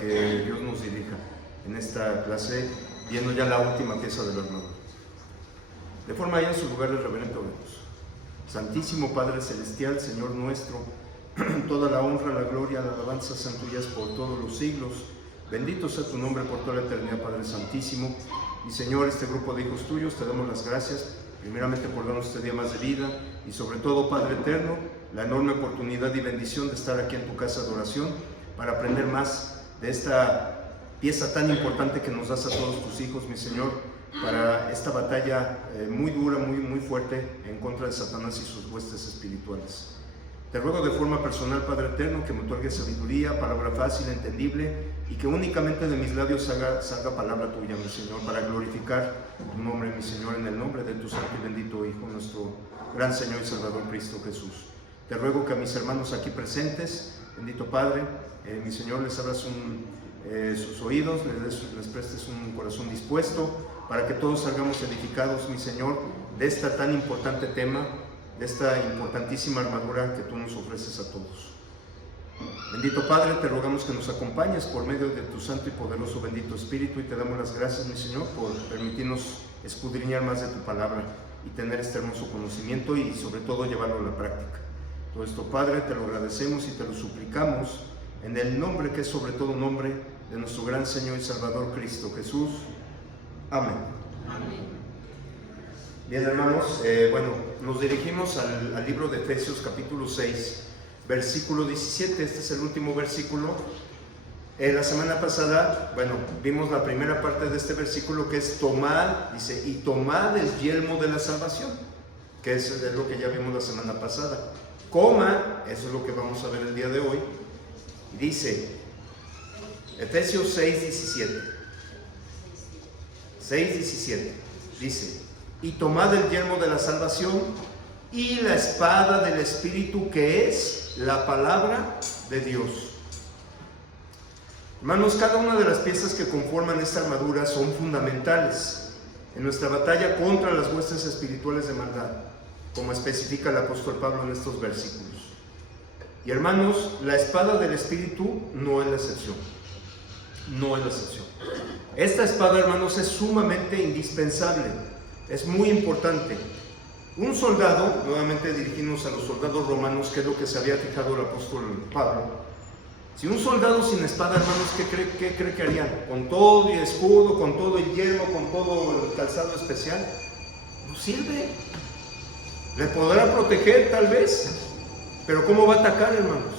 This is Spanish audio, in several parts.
que Dios nos dirija en esta clase, viendo ya la última pieza de la armadura. De forma ahí en su lugar el reverente oremos. Santísimo Padre Celestial, Señor nuestro, toda la honra, la gloria, la alabanza sean tuyas por todos los siglos. Bendito sea tu nombre por toda la eternidad, Padre Santísimo. Y Señor, este grupo de hijos tuyos, te damos las gracias, primeramente por darnos este día más de vida, y sobre todo, Padre eterno, la enorme oportunidad y bendición de estar aquí en tu casa de oración, para aprender más de esta pieza tan importante que nos das a todos tus hijos, mi Señor, para esta batalla muy dura, muy fuerte, en contra de Satanás y sus huestes espirituales. Te ruego de forma personal, Padre eterno, que me otorgues sabiduría, palabra fácil, entendible, y que únicamente de mis labios salga palabra tuya, mi Señor, para glorificar tu nombre, mi Señor, en el nombre de tu santo y bendito Hijo, nuestro gran Señor y Salvador Cristo Jesús. Te ruego que a mis hermanos aquí presentes, bendito Padre, mi Señor, les abras sus oídos, les prestes un corazón dispuesto, para que todos salgamos edificados, mi Señor, de este tan importante tema, de esta importantísima armadura que tú nos ofreces a todos. Bendito Padre, te rogamos que nos acompañes por medio de tu santo y poderoso bendito Espíritu, y te damos las gracias, mi Señor, por permitirnos escudriñar más de tu palabra y tener este hermoso conocimiento y sobre todo llevarlo a la práctica. Todo esto, Padre, te lo agradecemos y te lo suplicamos en el nombre que es sobre todo nombre de nuestro gran Señor y Salvador Cristo Jesús. Amén. Amén. Bien, hermanos, nos dirigimos al libro de Efesios capítulo 6, versículo 17. Este es el último versículo. La semana pasada, vimos la primera parte de este versículo, que es tomad, dice, y tomad el yelmo de la salvación, que es lo que ya vimos la semana pasada. Coma, eso es lo que vamos a ver el día de hoy, y dice, Efesios 6, 17, dice, y tomad el yelmo de la salvación y la espada del Espíritu, que es la palabra de Dios. Hermanos, cada una de las piezas que conforman esta armadura son fundamentales en nuestra batalla contra las huestes espirituales de maldad, como especifica el apóstol Pablo en estos versículos. Y hermanos, la espada del Espíritu no es la excepción. No es la excepción. Esta espada, hermanos, es sumamente indispensable. Es muy importante. Un soldado, nuevamente dirigirnos a los soldados romanos, que es lo que se había fijado el apóstol Pablo. Si un soldado sin espada, hermanos, ¿qué cree que harían? Con todo y escudo, con todo el yelmo, con todo el calzado especial, no sirve. Le podrá proteger tal vez, pero ¿cómo va a atacar, hermanos?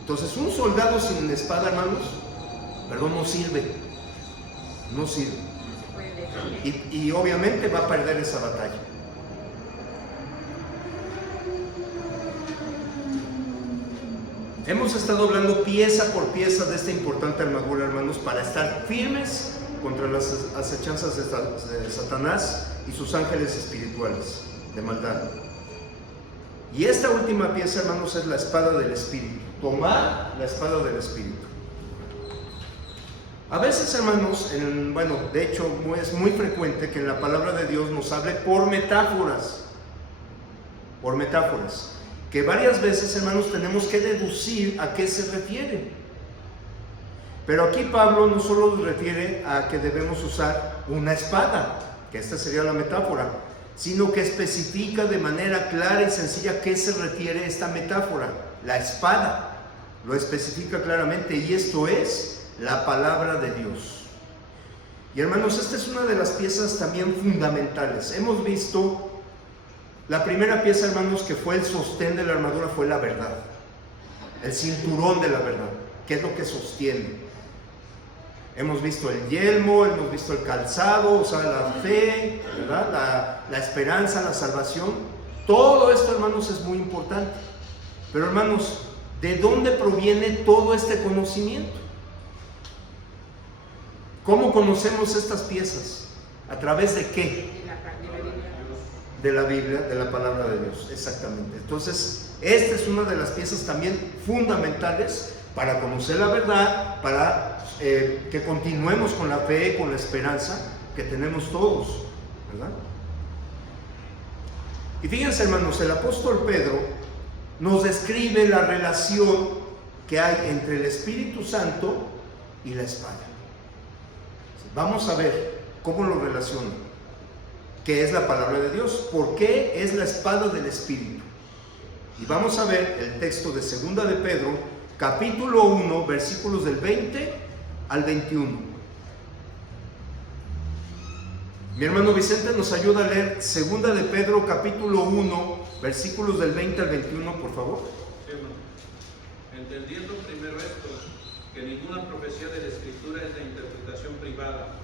Entonces, un soldado sin espada, hermanos, no sirve. No sirve. Y obviamente va a perder esa batalla. Hemos estado hablando pieza por pieza de esta importante armadura, hermanos, para estar firmes contra las acechanzas de Satanás y sus ángeles espirituales de maldad. Y esta última pieza, hermanos, es la espada del Espíritu. Tomar la espada del Espíritu. A veces, hermanos, de hecho es muy frecuente que en la palabra de Dios nos hable por metáforas, que varias veces, hermanos, tenemos que deducir a qué se refiere. Pero aquí Pablo no solo nos refiere a que debemos usar una espada, que esta sería la metáfora, sino que especifica de manera clara y sencilla a qué se refiere esta metáfora. La espada lo especifica claramente, y esto es la palabra de Dios. Y hermanos, esta es una de las piezas también fundamentales. Hemos visto la primera pieza, hermanos, que fue el sostén de la armadura, fue la verdad, el cinturón de la verdad, que es lo que sostiene. Hemos visto el yelmo, hemos visto el calzado, o sea, la fe, ¿verdad? La esperanza, la salvación. Todo esto, hermanos, es muy importante. Pero, hermanos, ¿de dónde proviene todo este conocimiento? ¿Cómo conocemos estas piezas? ¿A través de qué? De la Biblia, de la palabra de Dios, exactamente. Entonces, esta es una de las piezas también fundamentales para conocer la verdad, para que continuemos con la fe, con la esperanza que tenemos todos, ¿verdad? Y fíjense, hermanos, el apóstol Pedro nos describe la relación que hay entre el Espíritu Santo y la espada. Vamos a ver cómo lo relaciona. ¿Qué es la palabra de Dios? ¿Por qué es la espada del Espíritu? Y vamos a ver el texto de 2 de Pedro, capítulo 1, versículos del 20 al 21. Mi hermano Vicente nos ayuda a leer 2 de Pedro, capítulo 1, versículos del 20 al 21, por favor. Sí, hermano. Entendiendo primero esto, que ninguna profecía de la Escritura es de interpretación privada,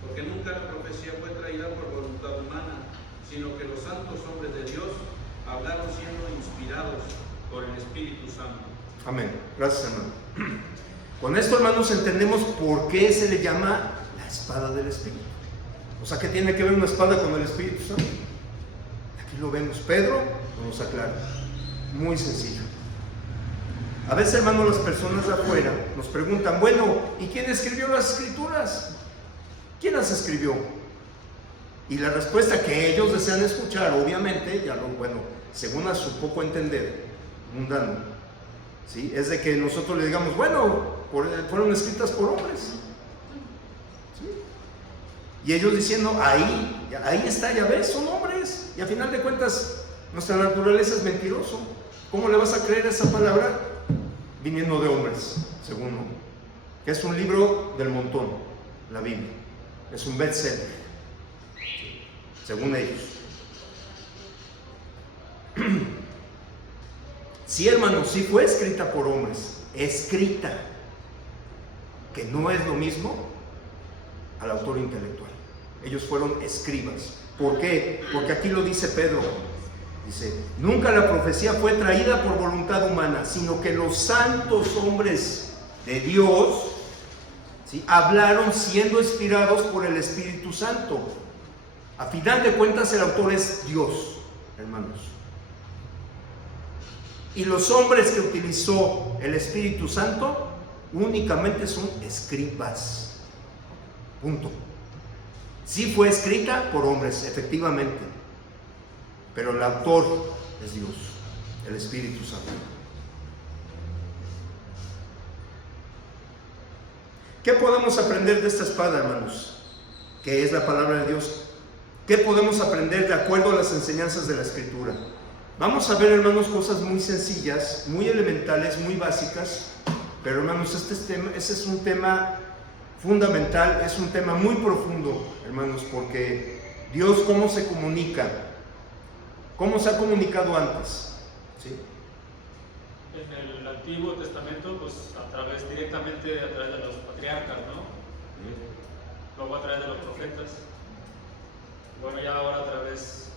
porque nunca la profecía fue traída por voluntad humana, sino que los santos hombres de Dios hablaron siendo inspirados por el Espíritu Santo. Amén. Gracias, hermano. Con esto, hermanos, entendemos por qué se le llama la espada del Espíritu. O sea, ¿qué tiene que ver una espada con el Espíritu Santo? Aquí lo vemos. Pedro nos aclara. Muy sencillo. A veces, hermanos, las personas de afuera nos preguntan, bueno, ¿y quién escribió las Escrituras? ¿Quién las escribió? Y la respuesta que ellos desean escuchar, obviamente, según a su poco entender, mundano, ¿sí? Es de que nosotros le digamos, bueno, fueron escritas por hombres, ¿sí? Y ellos diciendo, ahí está, ya ves, son hombres. Y a final de cuentas, nuestra naturaleza es mentiroso. ¿Cómo le vas a creer esa palabra viniendo de hombres, según uno? Que es un libro del montón, la Biblia. Es un bestseller, según ellos. Sí, hermanos, sí fue escrita por hombres, escrita, que no es lo mismo al autor intelectual. Ellos fueron escribas. ¿Por qué? Porque aquí lo dice Pedro. Dice, nunca la profecía fue traída por voluntad humana, sino que los santos hombres de Dios, ¿sí?, hablaron siendo inspirados por el Espíritu Santo. A final de cuentas, el autor es Dios, hermanos. Y los hombres que utilizó el Espíritu Santo únicamente son escribas. Punto. Sí fue escrita por hombres, efectivamente, pero el autor es Dios, el Espíritu Santo. ¿Qué podemos aprender de esta espada, hermanos? Que es la palabra de Dios. ¿Qué podemos aprender de acuerdo a las enseñanzas de la Escritura? Vamos a ver, hermanos, cosas muy sencillas, muy elementales, muy básicas, pero, hermanos, ese es un tema fundamental, es un tema muy profundo, hermanos, porque Dios, ¿cómo se comunica? ¿Cómo se ha comunicado antes? ¿Sí? En el Antiguo Testamento, pues directamente a través de los patriarcas, ¿no? Luego a través de los profetas. Bueno, ya ahora a través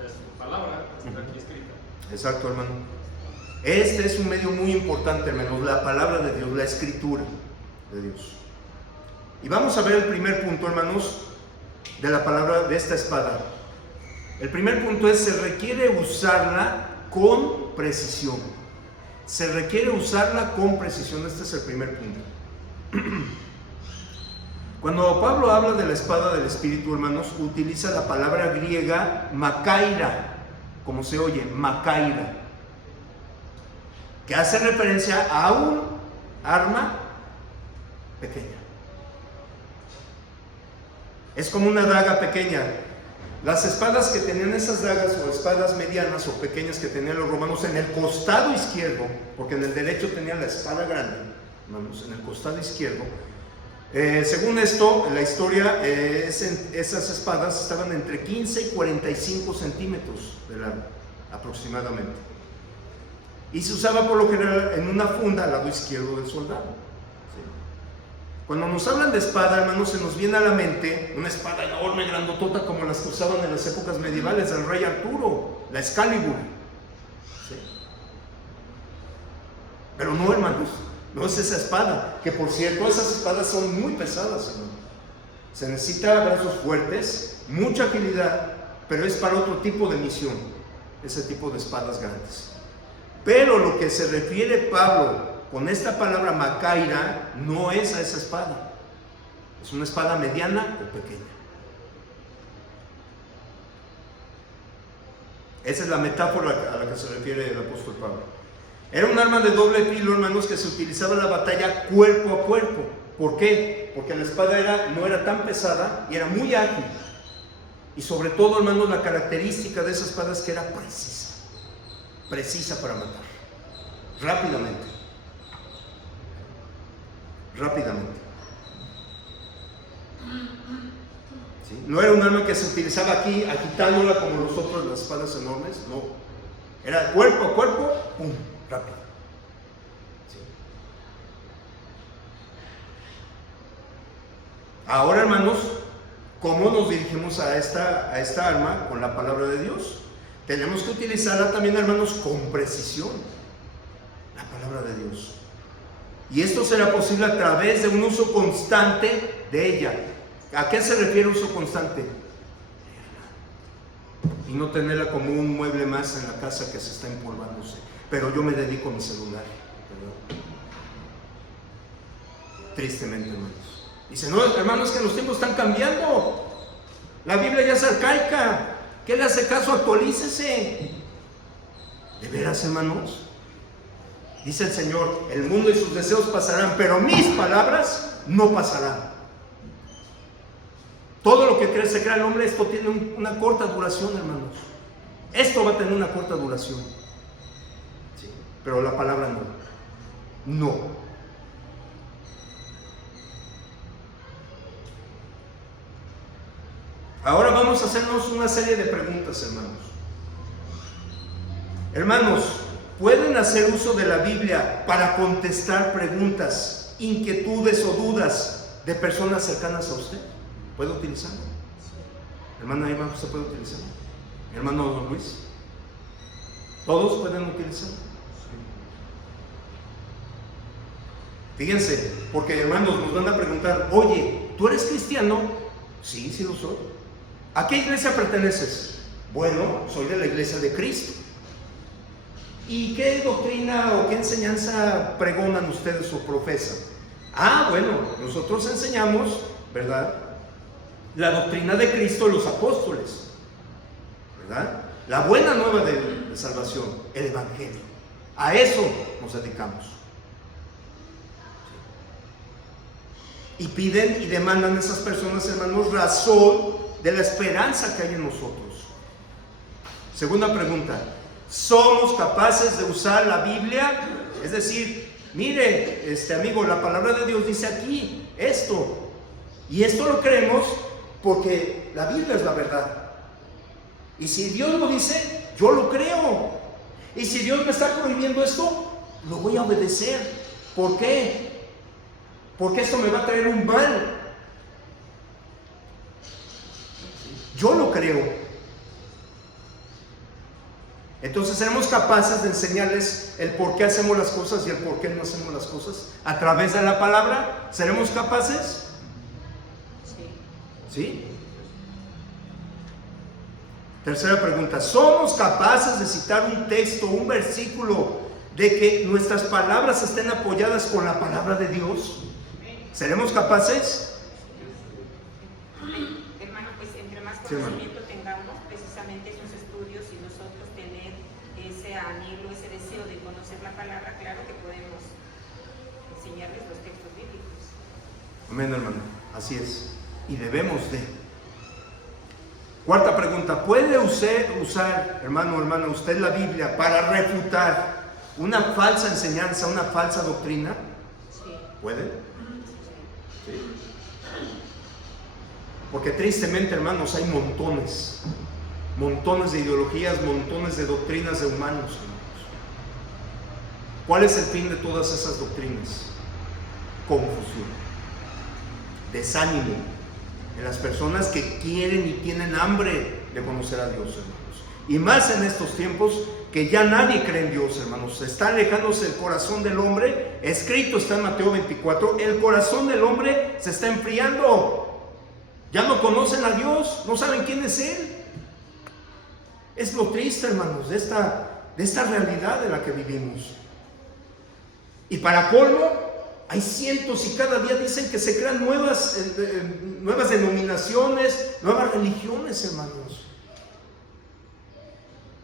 de su palabra, que está aquí escrita. Exacto, hermano. Este es un medio muy importante, hermanos, la palabra de Dios, la escritura de Dios. Y vamos a ver el primer punto, hermanos, de la palabra de esta espada. El primer punto es, se requiere usarla con precisión. Se requiere usarla con precisión. Este es el primer punto. Cuando Pablo habla de la espada del Espíritu, hermanos, utiliza la palabra griega makaira, como se oye, makaira, que hace referencia a un arma pequeña. Es como una daga pequeña. Las espadas que tenían esas dagas, o espadas medianas o pequeñas que tenían los romanos en el costado izquierdo, porque en el derecho tenían la espada grande, hermanos, en el costado izquierdo. Según esto, en la historia, esas espadas estaban entre 15 y 45 centímetros de largo, aproximadamente. Y se usaba por lo general en una funda al lado izquierdo del soldado. ¿Sí? Cuando nos hablan de espada, hermanos, se nos viene a la mente una espada enorme, grandotota, como las que usaban en las épocas medievales del rey Arturo, la Excalibur. ¿Sí? Pero no, hermanos, no es esa espada, que por cierto, esas espadas son muy pesadas, hermano. Se necesita brazos fuertes, mucha agilidad, pero es para otro tipo de misión, ese tipo de espadas grandes. Pero lo que se refiere Pablo con esta palabra makaira no es a esa espada. Es una espada mediana o pequeña. Esa es la metáfora a la que se refiere el apóstol Pablo. Era un arma de doble filo, hermanos, que se utilizaba en la batalla cuerpo a cuerpo. ¿Por qué? Porque la espada no era tan pesada y era muy ágil. Y sobre todo, hermanos, la característica de esa espada es que era precisa para matar, rápidamente. ¿Sí? No era un arma que se utilizaba aquí agitándola como nosotros las espadas enormes, no. Era cuerpo a cuerpo, ¡pum!, rápido. ¿Sí? Ahora, hermanos, ¿cómo nos dirigimos a esta arma? Con la palabra de Dios. Tenemos que utilizarla también, hermanos, con precisión. La palabra de Dios. Y esto será posible a través de un uso constante de ella. ¿A qué se refiere uso constante? Y no tenerla como un mueble más en la casa que se está empolvándose. Pero yo me dedico a mi celular, ¿verdad? Tristemente, hermanos. Dice, no, hermanos, que los tiempos están cambiando. La Biblia ya es arcaica. ¿Qué le hace caso? Actualícese. ¿De veras, hermanos? Dice el Señor, el mundo y sus deseos pasarán, pero mis palabras no pasarán. Todo lo que se crea el hombre, esto tiene una corta duración, hermanos. Esto va a tener una corta duración. Sí, pero la palabra no. No. Ahora vamos a hacernos una serie de preguntas, hermanos. Hermanos, ¿pueden hacer uso de la Biblia para contestar preguntas, inquietudes o dudas de personas cercanas a usted? ¿Puede utilizarlo? Hermana Eva, ¿usted puede utilizarlo? Hermano Don Luis, ¿todos pueden utilizarlo? Fíjense, porque hermanos nos van a preguntar, oye, ¿tú eres cristiano? Sí, sí lo soy. ¿A qué iglesia perteneces? Bueno, soy de la iglesia de Cristo. ¿Y qué doctrina o qué enseñanza pregonan ustedes o profesan? Ah, bueno, nosotros enseñamos, ¿verdad?, la doctrina de Cristo, los apóstoles, ¿verdad? La buena nueva de salvación, el evangelio. A eso nos dedicamos. Y piden y demandan a esas personas, hermanos, razón de la esperanza que hay en nosotros. Segunda pregunta, ¿somos capaces de usar la Biblia? Es decir, mire, amigo, la palabra de Dios dice aquí esto, y esto lo creemos porque la Biblia es la verdad. Y si Dios lo dice, yo lo creo. Y si Dios me está prohibiendo esto, lo voy a obedecer. ¿Por qué? Porque esto me va a traer un mal. Yo lo creo. Entonces seremos capaces de enseñarles el por qué hacemos las cosas y el por qué no hacemos las cosas a través de la palabra. ¿Seremos capaces? ¿Sí? Tercera pregunta, ¿somos capaces de citar un texto, un versículo, de que nuestras palabras estén apoyadas con la palabra de Dios? ¿Seremos capaces? Hermano, pues entre más conocimiento tengamos, precisamente esos estudios, y nosotros tener ese anhelo, ese deseo de conocer la palabra, claro que podemos enseñarles los textos bíblicos. Amén, hermano, así es. Y debemos de. Cuarta pregunta, ¿puede usar, hermano o hermana, usted la Biblia para refutar una falsa enseñanza, una falsa doctrina? Sí. ¿Puede? Sí. Porque tristemente, hermanos, hay montones de ideologías, montones de doctrinas de humanos, hermanos. ¿Cuál es el fin de todas esas doctrinas? Confusión, desánimo en las personas que quieren y tienen hambre de conocer a Dios, hermanos. Y más en estos tiempos que ya nadie cree en Dios, hermanos. Está alejándose el corazón del hombre. Escrito está en Mateo 24, el corazón del hombre se está enfriando. Ya no conocen a Dios, no saben quién es Él. Es lo triste, hermanos, de esta realidad en la que vivimos. Y para colmo, hay cientos y cada día dicen que se crean nuevas denominaciones, nuevas religiones, hermanos.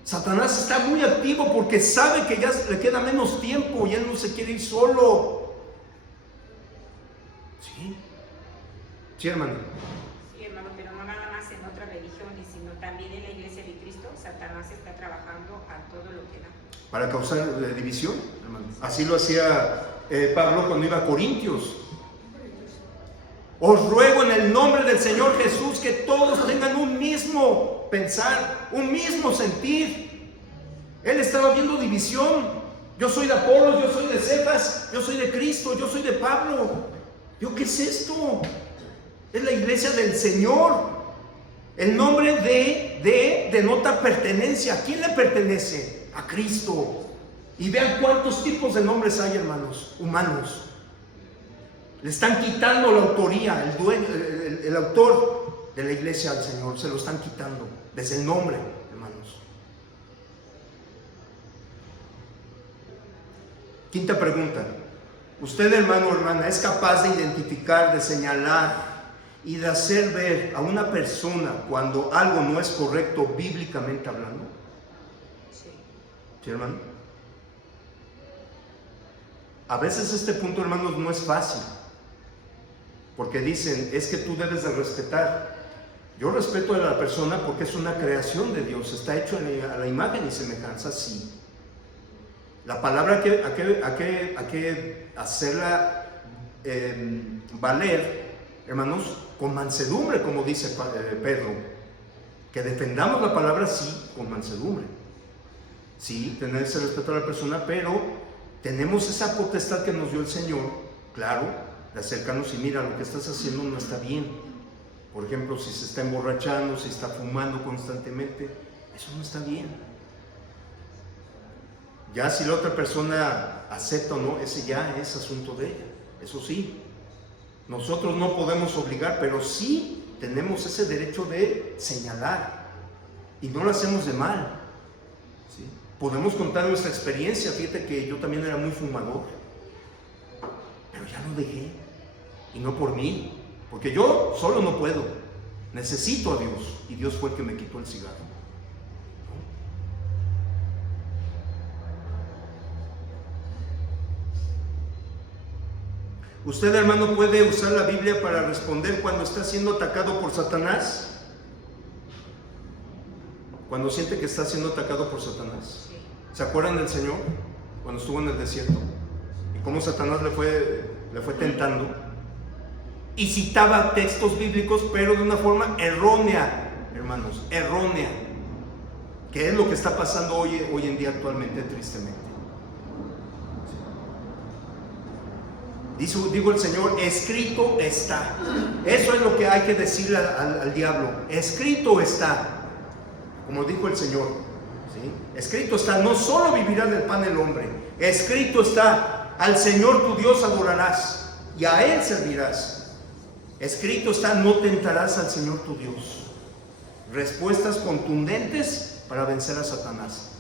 Satanás está muy activo porque sabe que ya le queda menos tiempo y él no se quiere ir solo. ¿Sí? Sí, hermano. Sí, hermano, pero no nada más en otras religiones, sino también en la iglesia de Cristo. Satanás está trabajando a todo lo que da. Para causar división, hermano. Así lo hacía Pablo cuando iba a Corintios. Os ruego en el nombre del Señor Jesús que todos tengan un mismo pensar, un mismo sentir. Él estaba viendo división. Yo soy de Apolos, yo soy de Cefas, yo soy de Cristo, yo soy de Pablo. ¿Qué es esto? Es la iglesia del Señor. El nombre denota pertenencia. ¿A quién le pertenece? A Cristo. Y vean cuántos tipos de nombres hay, hermanos, humanos. Le están quitando la autoría, el dueño, el autor de la iglesia al Señor, se lo están quitando desde el nombre, hermanos. Quinta pregunta. ¿Usted, hermano o hermana, es capaz de identificar, de señalar y de hacer ver a una persona cuando algo no es correcto bíblicamente hablando? Sí. ¿Sí, hermano? A veces este punto, hermanos, no es fácil. Porque dicen, es que tú debes de respetar. Yo respeto a la persona porque es una creación de Dios, está hecho a la imagen y semejanza, sí. La palabra hay que hacerla valer, hermanos, con mansedumbre, como dice Pedro. Que defendamos la palabra, sí, con mansedumbre. Sí, tener ese respeto a la persona, pero tenemos esa potestad que nos dio el Señor, claro, de acercarnos y mira, lo que estás haciendo no está bien. Por ejemplo, si se está emborrachando, si está fumando constantemente, eso no está bien. Ya si la otra persona acepta o no, ese ya es asunto de ella. Eso sí, nosotros no podemos obligar, pero sí tenemos ese derecho de señalar. Y no lo hacemos de mal. ¿Sí? Podemos contar nuestra experiencia. Fíjate que yo también era muy fumador, pero ya lo dejé. Y no por mí, porque yo solo no puedo. Necesito a Dios, y Dios fue el que me quitó el cigarro. ¿Usted, hermano, puede usar la Biblia para responder cuando está siendo atacado por Satanás? Cuando siente que está siendo atacado por Satanás. ¿Se acuerdan del Señor? Cuando estuvo en el desierto. Y cómo Satanás le fue tentando. Y citaba textos bíblicos, pero de una forma errónea, hermanos, errónea. Que es lo que está pasando hoy en día actualmente, tristemente. Digo el Señor, escrito está. Eso es lo que hay que decirle al diablo. Escrito está. Como dijo el Señor, ¿sí? Escrito está, no solo vivirá del pan el hombre. Escrito está, al Señor tu Dios adorarás y a Él servirás. Escrito está, no tentarás al Señor tu Dios. Respuestas contundentes para vencer a Satanás.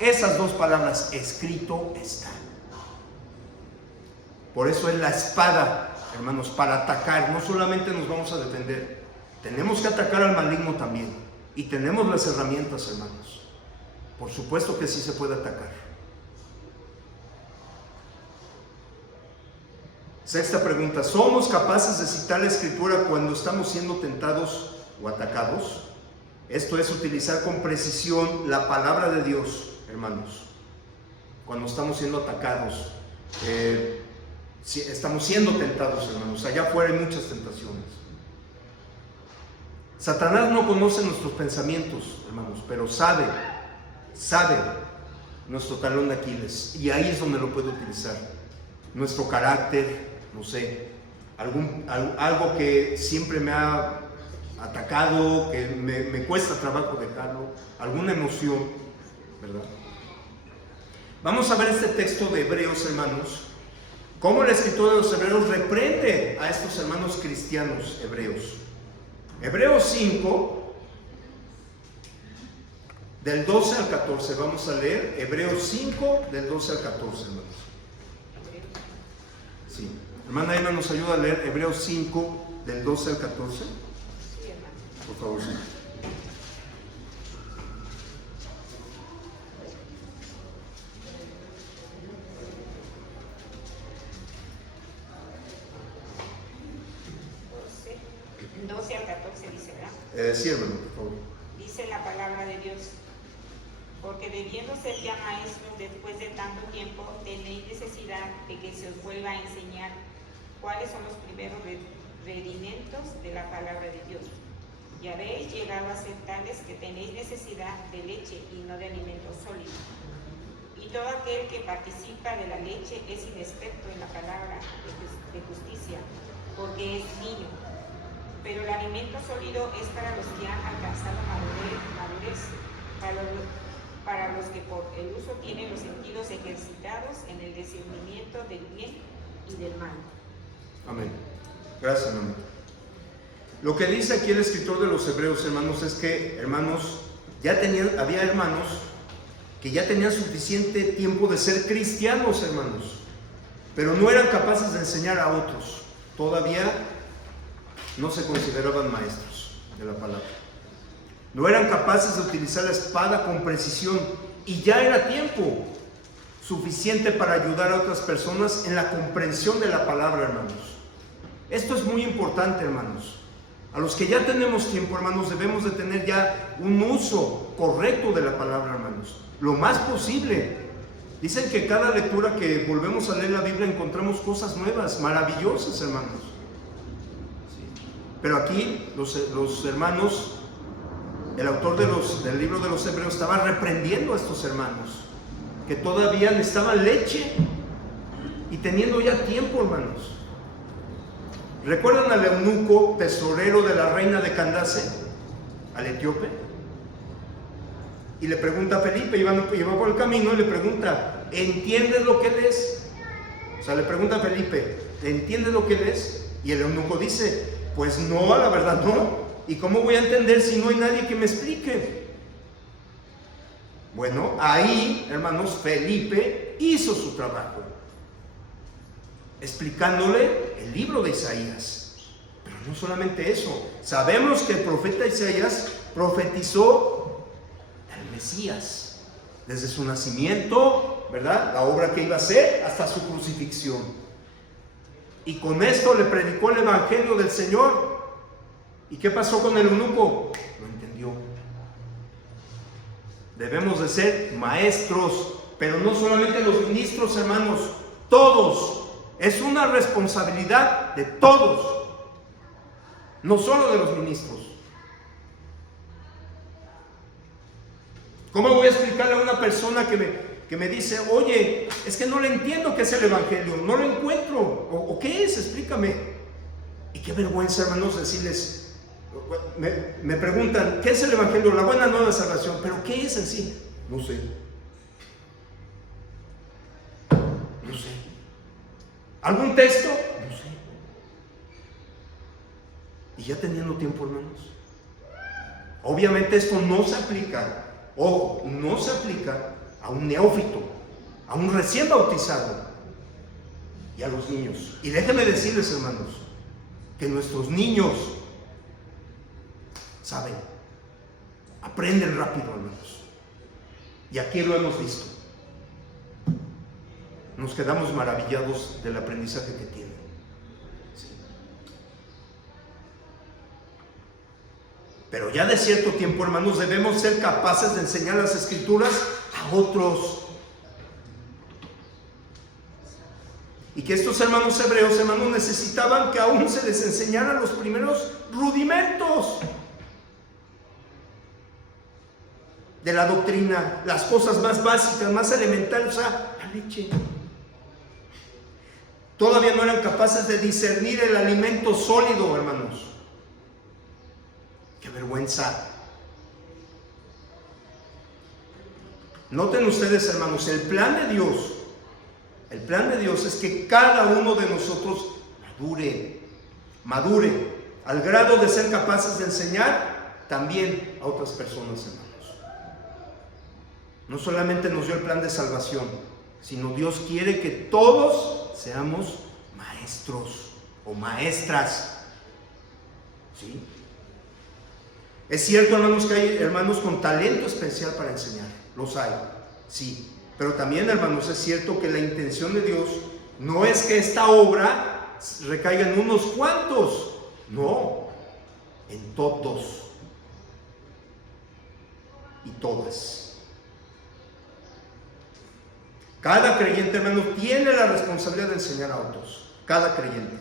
Esas dos palabras, escrito está. Por eso es la espada, hermanos, para atacar. No solamente nos vamos a defender, tenemos que atacar al maligno también. Y tenemos las herramientas, hermanos. Por supuesto que sí se puede atacar. Sexta pregunta, ¿somos capaces de citar la Escritura cuando estamos siendo tentados o atacados? Esto es utilizar con precisión la palabra de Dios, hermanos. Cuando estamos siendo atacados, estamos siendo tentados, hermanos. Allá afuera hay muchas tentaciones. Satanás no conoce nuestros pensamientos, hermanos, pero sabe nuestro talón de Aquiles, y ahí es donde lo puede utilizar. Nuestro carácter, no sé, algo que siempre me ha atacado, que me cuesta trabajo dejarlo, alguna emoción, ¿verdad? Vamos a ver este texto de Hebreos, hermanos, cómo el escritor de los Hebreos reprende a estos hermanos cristianos hebreos. Hebreos 5, del 12 al 14, vamos a leer Hebreos 5, del 12 al 14, hermanos. Sí. Hermana Emma, ¿nos ayuda a leer Hebreos 5, del 12 al 14? Sí, hermano. Por favor, sí. Sí, hermano, por favor. Dice la palabra de Dios: porque debiendo ser ya maestros después de tanto tiempo, tenéis necesidad de que se os vuelva a enseñar cuáles son los primeros rudimentos de la palabra de Dios. Y habéis llegado a ser tales que tenéis necesidad de leche y no de alimento sólido. Y todo aquel que participa de la leche es inexperto en la palabra de justicia, porque es niño. Pero el alimento sólido es para los que han alcanzado madurez, para los que por el uso tienen los sentidos ejercitados en el discernimiento del bien y del mal. Amén. Gracias, hermano. Lo que dice aquí el escritor de los Hebreos, hermanos, es que, hermanos, había hermanos que ya tenían suficiente tiempo de ser cristianos, hermanos, pero no eran capaces de enseñar a otros. Todavía no se consideraban maestros de la palabra. No eran capaces de utilizar la espada con precisión, y ya era tiempo suficiente para ayudar a otras personas en la comprensión de la palabra, hermanos. Esto es muy importante, hermanos. A los que ya tenemos tiempo, hermanos, debemos de tener ya un uso correcto de la palabra, hermanos, lo más posible. Dicen que cada lectura que volvemos a leer la Biblia encontramos cosas nuevas, maravillosas, hermanos. Pero aquí los hermanos, el autor del libro de los Hebreos estaba reprendiendo a estos hermanos que todavía necesitaban leche y teniendo ya tiempo, hermanos. ¿Recuerdan al eunuco tesorero de la reina de Candace, al etíope? Y le pregunta a Felipe, iba por el camino y le pregunta: ¿entiendes lo que lees? O sea, le pregunta a Felipe: ¿entiendes lo que lees? Y el eunuco dice: pues no, la verdad no. ¿Y cómo voy a entender si no hay nadie que me explique? Bueno, ahí, hermanos, Felipe hizo su trabajo, explicándole el libro de Isaías. Pero no solamente eso, sabemos que el profeta Isaías profetizó al Mesías desde su nacimiento, ¿verdad? La obra que iba a hacer hasta su crucifixión. Y con esto le predicó el evangelio del Señor. ¿Y qué pasó con el eunuco? Lo entendió. Debemos de ser maestros, pero no solamente los ministros, hermanos, todos. Es una responsabilidad de todos, no solo de los ministros. ¿Cómo voy a explicarle a una persona que me dice: oye, es que no le entiendo qué es el evangelio, no lo encuentro, o qué es? Explícame. Y qué vergüenza, hermanos, decirles. Me preguntan: ¿qué es el evangelio? La buena nueva de salvación. ¿Pero qué es en sí? No sé. ¿Algún texto? No sé. Y ya teniendo tiempo, hermanos. Obviamente esto no se aplica, ojo, no se aplica a un neófito, a un recién bautizado y a los niños. Y déjenme decirles, hermanos, que nuestros niños saben, aprenden rápido, hermanos. Y aquí lo hemos visto. Nos quedamos maravillados del aprendizaje que tienen. Sí. Pero ya de cierto tiempo, hermanos, debemos ser capaces de enseñar las Escrituras a otros. Y que estos hermanos hebreos, hermanos, necesitaban que aún se les enseñaran los primeros rudimentos de la doctrina, las cosas más básicas, más elementales, o sea, la leche. Todavía no eran capaces de discernir el alimento sólido, hermanos. ¡Qué vergüenza! Noten ustedes, hermanos, el plan de Dios es que cada uno de nosotros madure al grado de ser capaces de enseñar también a otras personas, hermanos. No solamente nos dio el plan de salvación, sino Dios quiere que todos seamos maestros o maestras. ¿Sí? Es cierto, hermanos, que hay hermanos con talento especial para enseñar. Los hay, sí. Pero también, hermanos, es cierto que la intención de Dios no es que esta obra recaiga en unos cuantos. No, en todos. y todas. Cada creyente, hermano, tiene la responsabilidad de enseñar a otros. Cada creyente.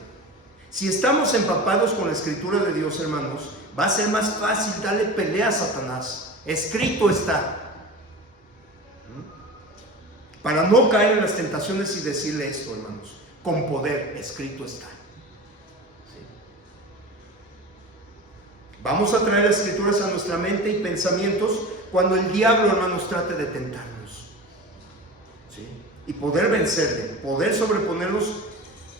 Si estamos empapados con la escritura de Dios, hermanos, va a ser más fácil darle pelea a Satanás. Escrito está. Para no caer en las tentaciones y decirle esto, hermanos, con poder, escrito está. ¿Sí? Vamos a traer escrituras a nuestra mente y pensamientos cuando el diablo, hermanos, trate de tentarnos. ¿Sí? Y poder vencerle, poder sobreponernos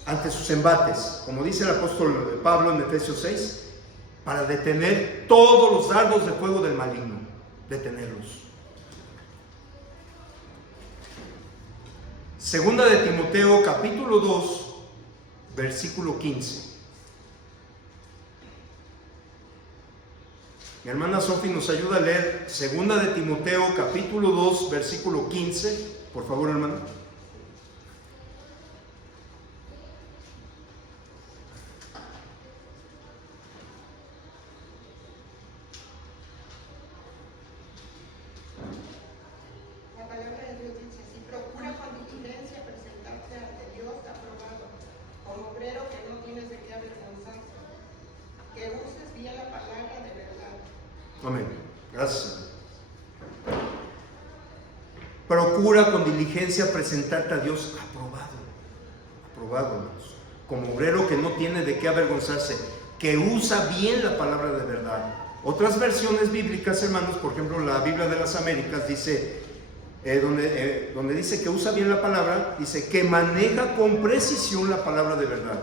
ante sus embates, como dice el apóstol Pablo en Efesios 6, para detener todos los dardos de fuego del maligno, detenerlos. Segunda de Timoteo, capítulo 2, versículo 15. Mi hermana Sofi nos ayuda a leer Segunda de Timoteo, capítulo 2, versículo 15. Por favor, hermana. Amén. Gracias. Procura con diligencia presentarte a Dios aprobado, hermanos, como obrero que no tiene de qué avergonzarse, que usa bien la palabra de verdad. Otras versiones bíblicas, hermanos, por ejemplo la Biblia de las Américas dice, donde dice que usa bien la palabra, dice que maneja con precisión la palabra de verdad.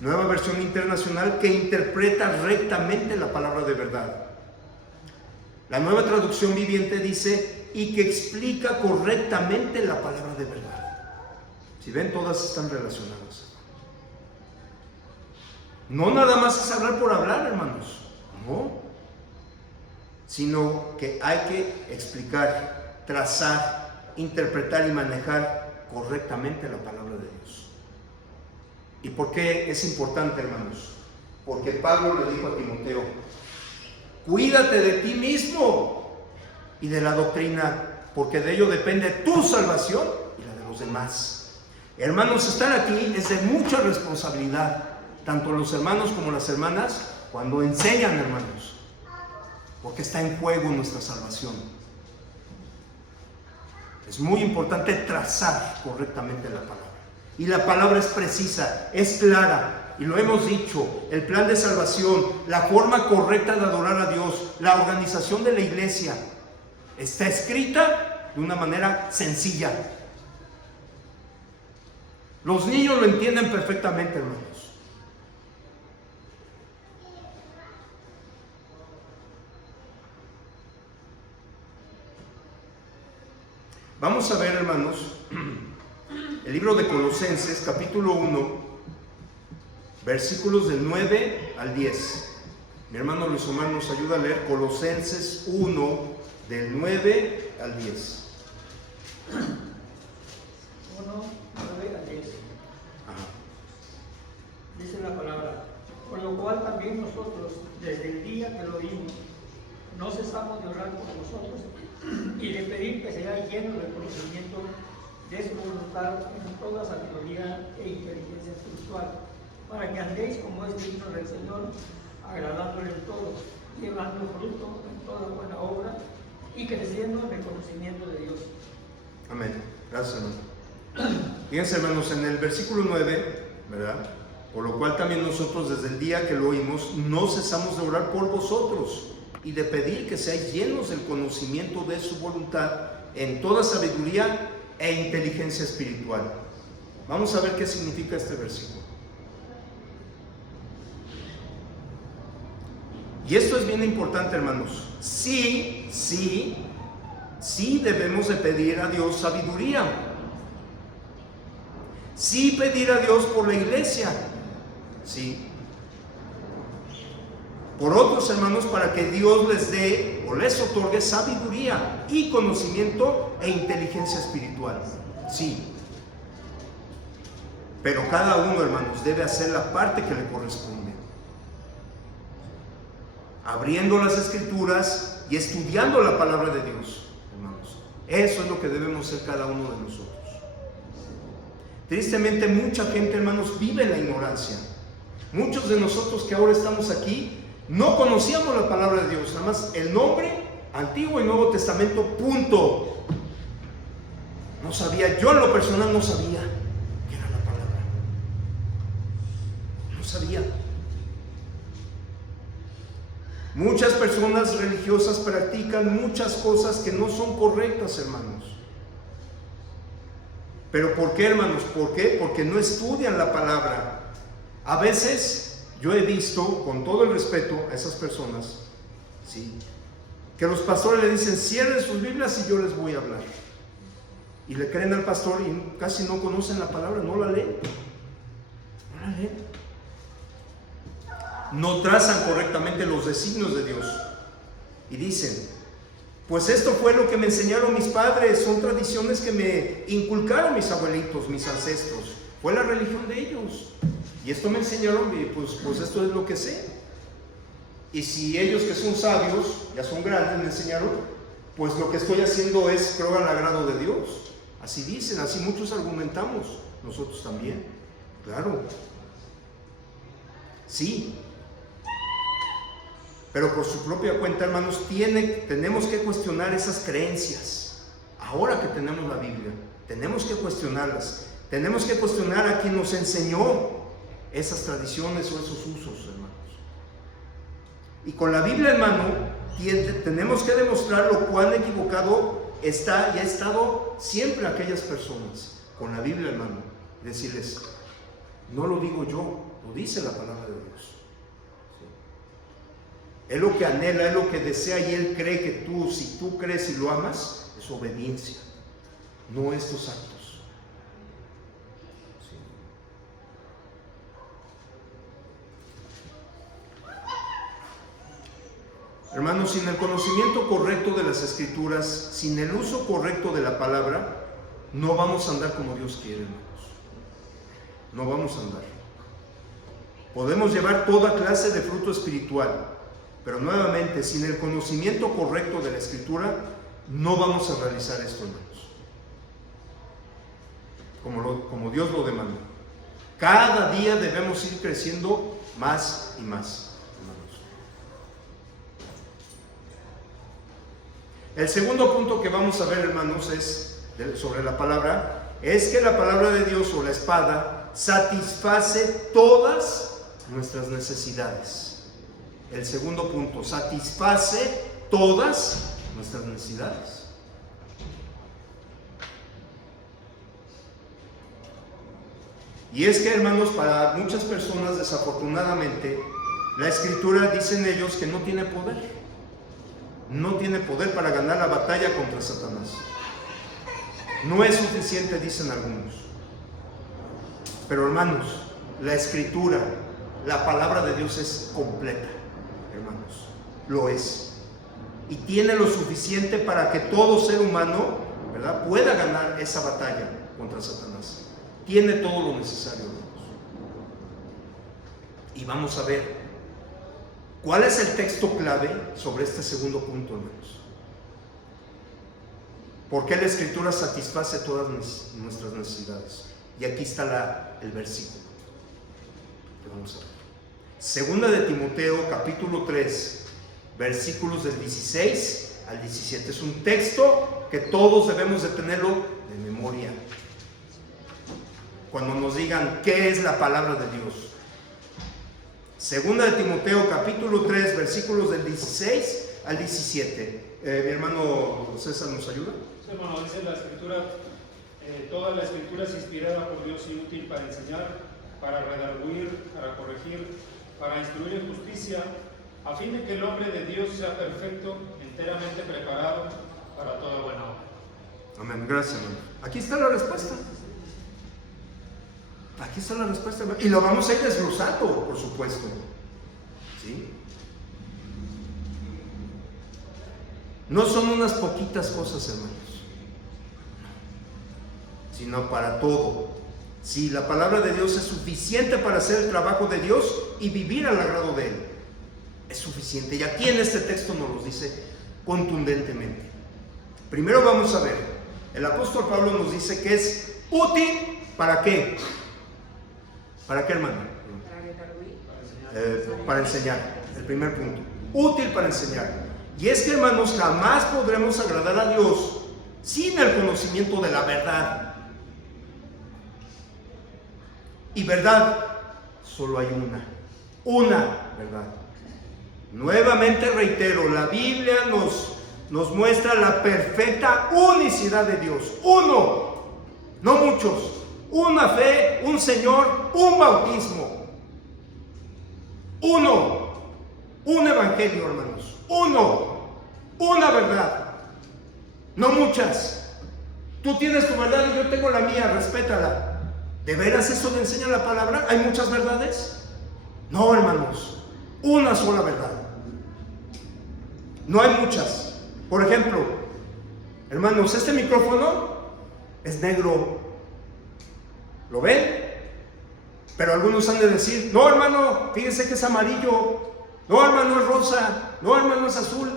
Nueva versión internacional, que interpreta rectamente la palabra de verdad. La Nueva Traducción Viviente dice, y que explica correctamente la palabra de verdad. Si ven, todas están relacionadas. No nada más es hablar por hablar, hermanos, no, sino que hay que explicar, trazar, interpretar y manejar correctamente la palabra de Dios. ¿Y por qué es importante, hermanos? Porque Pablo le dijo a Timoteo, cuídate de ti mismo y de la doctrina, porque de ello depende tu salvación y la de los demás. Hermanos, estar aquí es de mucha responsabilidad, tanto los hermanos como las hermanas, cuando enseñan, hermanos, porque está en juego nuestra salvación. Es muy importante trazar correctamente la palabra. Y la palabra es precisa, es clara, y lo hemos dicho, el plan de salvación, la forma correcta de adorar a Dios, la organización de la iglesia, está escrita de una manera sencilla. Los niños lo entienden perfectamente, hermanos. Vamos a ver, hermanos, el libro de Colosenses, capítulo 1, versículos del 9 al 10. Mi hermano Luis Omar nos ayuda a leer Colosenses 1, del 9 al 10. 1, 9 al 10. Ajá. Dice la palabra, por lo cual también nosotros, desde el día que lo oímos, no cesamos de orar por vosotros y de pedir que seáis llenos del conocimiento de su voluntad en toda sabiduría e inteligencia espiritual, para que andéis como es digno del Señor, agradándole en todo, llevando fruto en toda buena obra y creciendo en el conocimiento de Dios. Amén. Gracias, hermano. Fíjense, hermanos, en el versículo 9, ¿verdad? Por lo cual también nosotros desde el día que lo oímos no cesamos de orar por vosotros y de pedir que seáis llenos del conocimiento de su voluntad en toda sabiduría e inteligencia espiritual. Vamos a ver qué significa este versículo. Y esto es bien importante, hermanos. Sí debemos de pedir a Dios sabiduría. Sí pedir a Dios por la iglesia. Sí. Por otros hermanos, para que Dios les dé o les otorgue sabiduría y conocimiento e inteligencia espiritual. Sí. Pero cada uno, hermanos, debe hacer la parte que le corresponde. Abriendo las escrituras y estudiando la palabra de Dios, hermanos. Eso es lo que debemos ser cada uno de nosotros. Tristemente, mucha gente, hermanos, vive en la ignorancia. Muchos de nosotros que ahora estamos aquí no conocíamos la palabra de Dios, nada más el nombre, Antiguo y Nuevo Testamento, punto. No sabía, yo en lo personal no sabía qué era la palabra. No sabía. Muchas personas religiosas practican muchas cosas que no son correctas, hermanos. ¿Pero por qué, hermanos? ¿Por qué? Porque no estudian la palabra. A veces yo he visto, con todo el respeto a esas personas, ¿sí?, que los pastores le dicen: cierren sus Biblias y yo les voy a hablar. Y le creen al pastor y casi no conocen la palabra, no la leen. No la leen. No trazan correctamente los designios de Dios. Y dicen: pues esto fue lo que me enseñaron mis padres, son tradiciones que me inculcaron mis abuelitos, mis ancestros. Fue la religión de ellos. Y esto me enseñaron, y pues esto es lo que sé. Y si ellos, que son sabios, ya son grandes, me enseñaron, pues lo que estoy haciendo es, creo, al agrado de Dios. Así dicen, así muchos argumentamos, nosotros también, claro. Sí. Pero por su propia cuenta, hermanos, tenemos que cuestionar esas creencias. Ahora que tenemos la Biblia, tenemos que cuestionarlas. Tenemos que cuestionar a quien nos enseñó esas tradiciones o esos usos, hermanos. Y con la Biblia, hermano, tenemos que demostrar lo cuán equivocado está y ha estado siempre aquellas personas. Con la Biblia, hermano, decirles: no lo digo yo, lo dice la palabra de Dios. ¿Sí? Él lo que anhela, Él lo que desea, y Él cree que tú, si tú crees y lo amas, es obediencia, no estos actos. Hermanos, sin el conocimiento correcto de las Escrituras, sin el uso correcto de la palabra, no vamos a andar como Dios quiere, hermanos. No vamos a andar. Podemos llevar toda clase de fruto espiritual, pero nuevamente, sin el conocimiento correcto de la Escritura, no vamos a realizar esto, hermanos. Como Dios lo demanda. Cada día debemos ir creciendo más y más. El segundo punto que vamos a ver, hermanos, sobre la palabra, es que la palabra de Dios, o la espada, satisface todas nuestras necesidades. El segundo punto, satisface todas nuestras necesidades. Y es que, hermanos, para muchas personas, desafortunadamente, la Escritura, dicen ellos, que no tiene poder. No tiene poder para ganar la batalla contra Satanás. No es suficiente, dicen algunos. Pero, hermanos, la Escritura, la palabra de Dios es completa, hermanos. Lo es. Y tiene lo suficiente para que todo ser humano, ¿verdad?, pueda ganar esa batalla contra Satanás. Tiene todo lo necesario, hermanos. Y vamos a ver ¿cuál es el texto clave sobre este segundo punto, hermanos? ¿Por qué la Escritura satisface todas nuestras necesidades? Y aquí está el versículo que vamos a ver. Segunda de Timoteo, capítulo 3, versículos del 16 al 17. Es un texto que todos debemos de tenerlo de memoria. Cuando nos digan qué es la palabra de Dios. Segunda de Timoteo, capítulo 3, versículos del 16 al 17. Mi hermano César, ¿nos ayuda? Sí, hermano, dice la Escritura: toda la Escritura es inspirada por Dios y útil para enseñar, para redarguir, para corregir, para instruir en justicia, a fin de que el hombre de Dios sea perfecto, enteramente preparado para toda buena obra. Amén, gracias, hermano. Aquí está la respuesta. Aquí está la respuesta, hermano. Y lo vamos a ir desglosando, por supuesto. ¿Sí? No son unas poquitas cosas, hermanos, sino para todo. Si la palabra de Dios es suficiente para hacer el trabajo de Dios y vivir al agrado de Él, es suficiente. Y aquí en este texto nos lo dice contundentemente. Primero vamos a ver, el apóstol Pablo nos dice que es útil, ¿para qué? ¿Para qué, hermano? Para enseñar, el primer punto. Útil para enseñar. Y es que, hermanos, jamás podremos agradar a Dios sin el conocimiento de la verdad. Y verdad, solo hay una verdad. Nuevamente reitero, la Biblia nos muestra la perfecta unicidad de Dios. Uno, no muchos. Una fe, un Señor, un bautismo. Uno, un evangelio, hermanos. Una verdad. No muchas. Tú tienes tu verdad y yo tengo la mía, respétala. ¿De veras eso le enseña la palabra? ¿Hay muchas verdades? No, hermanos. Una sola verdad. No hay muchas. Por ejemplo, hermanos, este micrófono es negro. ¿Lo ven? Pero algunos han de decir, no, hermano, fíjense que es amarillo. No, hermano, es rosa. No, hermano, es azul.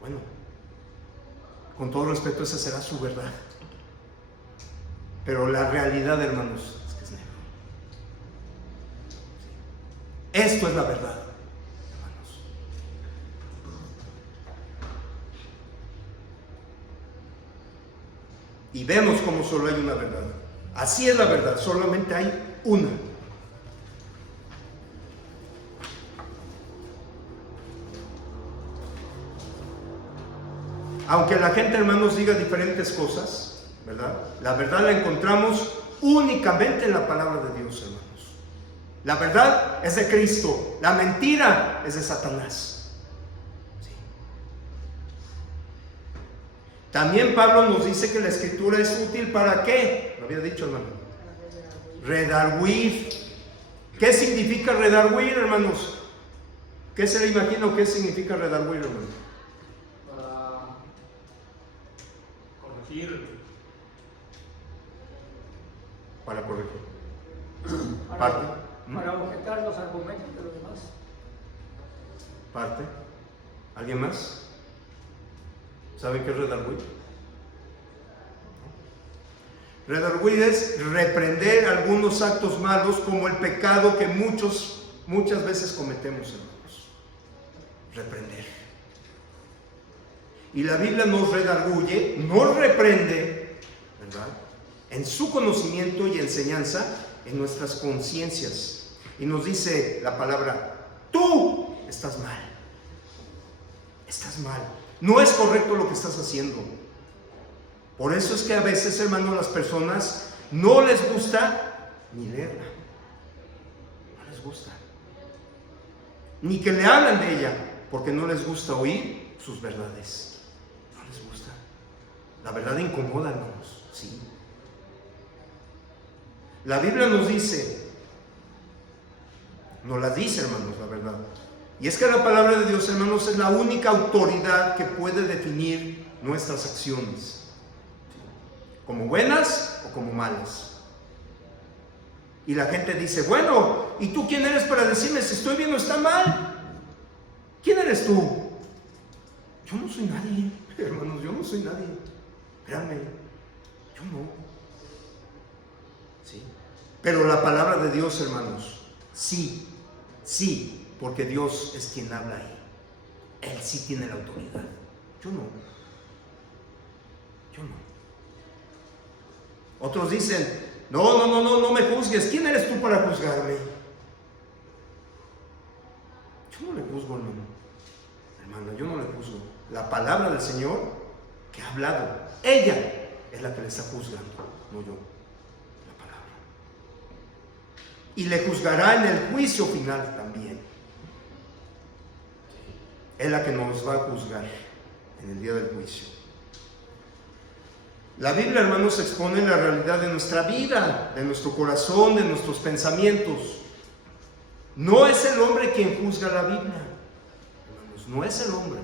Bueno, con todo respeto, esa será su verdad. Pero la realidad, hermanos, es que es negro. Esto es la verdad, hermanos. Y vemos como solo hay una verdad. Así es la verdad, solamente hay una. Aunque la gente, hermanos, diga diferentes cosas, ¿verdad? La verdad la encontramos únicamente en la palabra de Dios, hermanos. La verdad es de Cristo, la mentira es de Satanás. Sí. También Pablo nos dice que la escritura es útil ¿para qué? Lo había dicho, hermano. Redarguir. ¿Qué significa redarguir, hermanos? ¿Qué se le imagina o qué significa redarguir, hermano? Para corregir. Para corregir. Para objetar los argumentos de los demás. Parte. ¿Alguien más? ¿Saben qué es redarguir? Redarguir es reprender algunos actos malos como el pecado que muchas veces cometemos, hermanos. Reprender. Y la Biblia nos redarguye, nos reprende, ¿verdad? En su conocimiento y enseñanza en nuestras conciencias. Y nos dice la palabra, tú estás mal. Estás mal. No es correcto lo que estás haciendo. Por eso es que a veces, hermanos, las personas no les gusta ni leerla. No les gusta. Ni que le hablan de ella, porque no les gusta oír sus verdades. No les gusta. La verdad incomoda, hermanos. Sí. La Biblia nos dice, nos la dice, hermanos, la verdad. Y es que la palabra de Dios, hermanos, es la única autoridad que puede definir nuestras acciones. Como buenas o como malas. Y la gente dice, bueno, ¿y tú quién eres para decirme si estoy bien o está mal? ¿Quién eres tú? Yo no soy nadie, hermanos, yo no soy nadie. Créanme, yo no. ¿Sí? Pero la palabra de Dios, hermanos, sí, porque Dios es quien habla ahí. Él sí tiene la autoridad. Yo no. Otros dicen, no me juzgues. ¿Quién eres tú para juzgarme? Yo no le juzgo, hermano, yo no le juzgo. La palabra del Señor que ha hablado, ella es la que le está juzgando, no yo. La palabra. Y le juzgará en el juicio final también. Es la que nos va a juzgar en el día del juicio. La Biblia, hermanos, expone la realidad de nuestra vida, de nuestro corazón, de nuestros pensamientos. No es el hombre quien juzga la Biblia, hermanos, no es el hombre.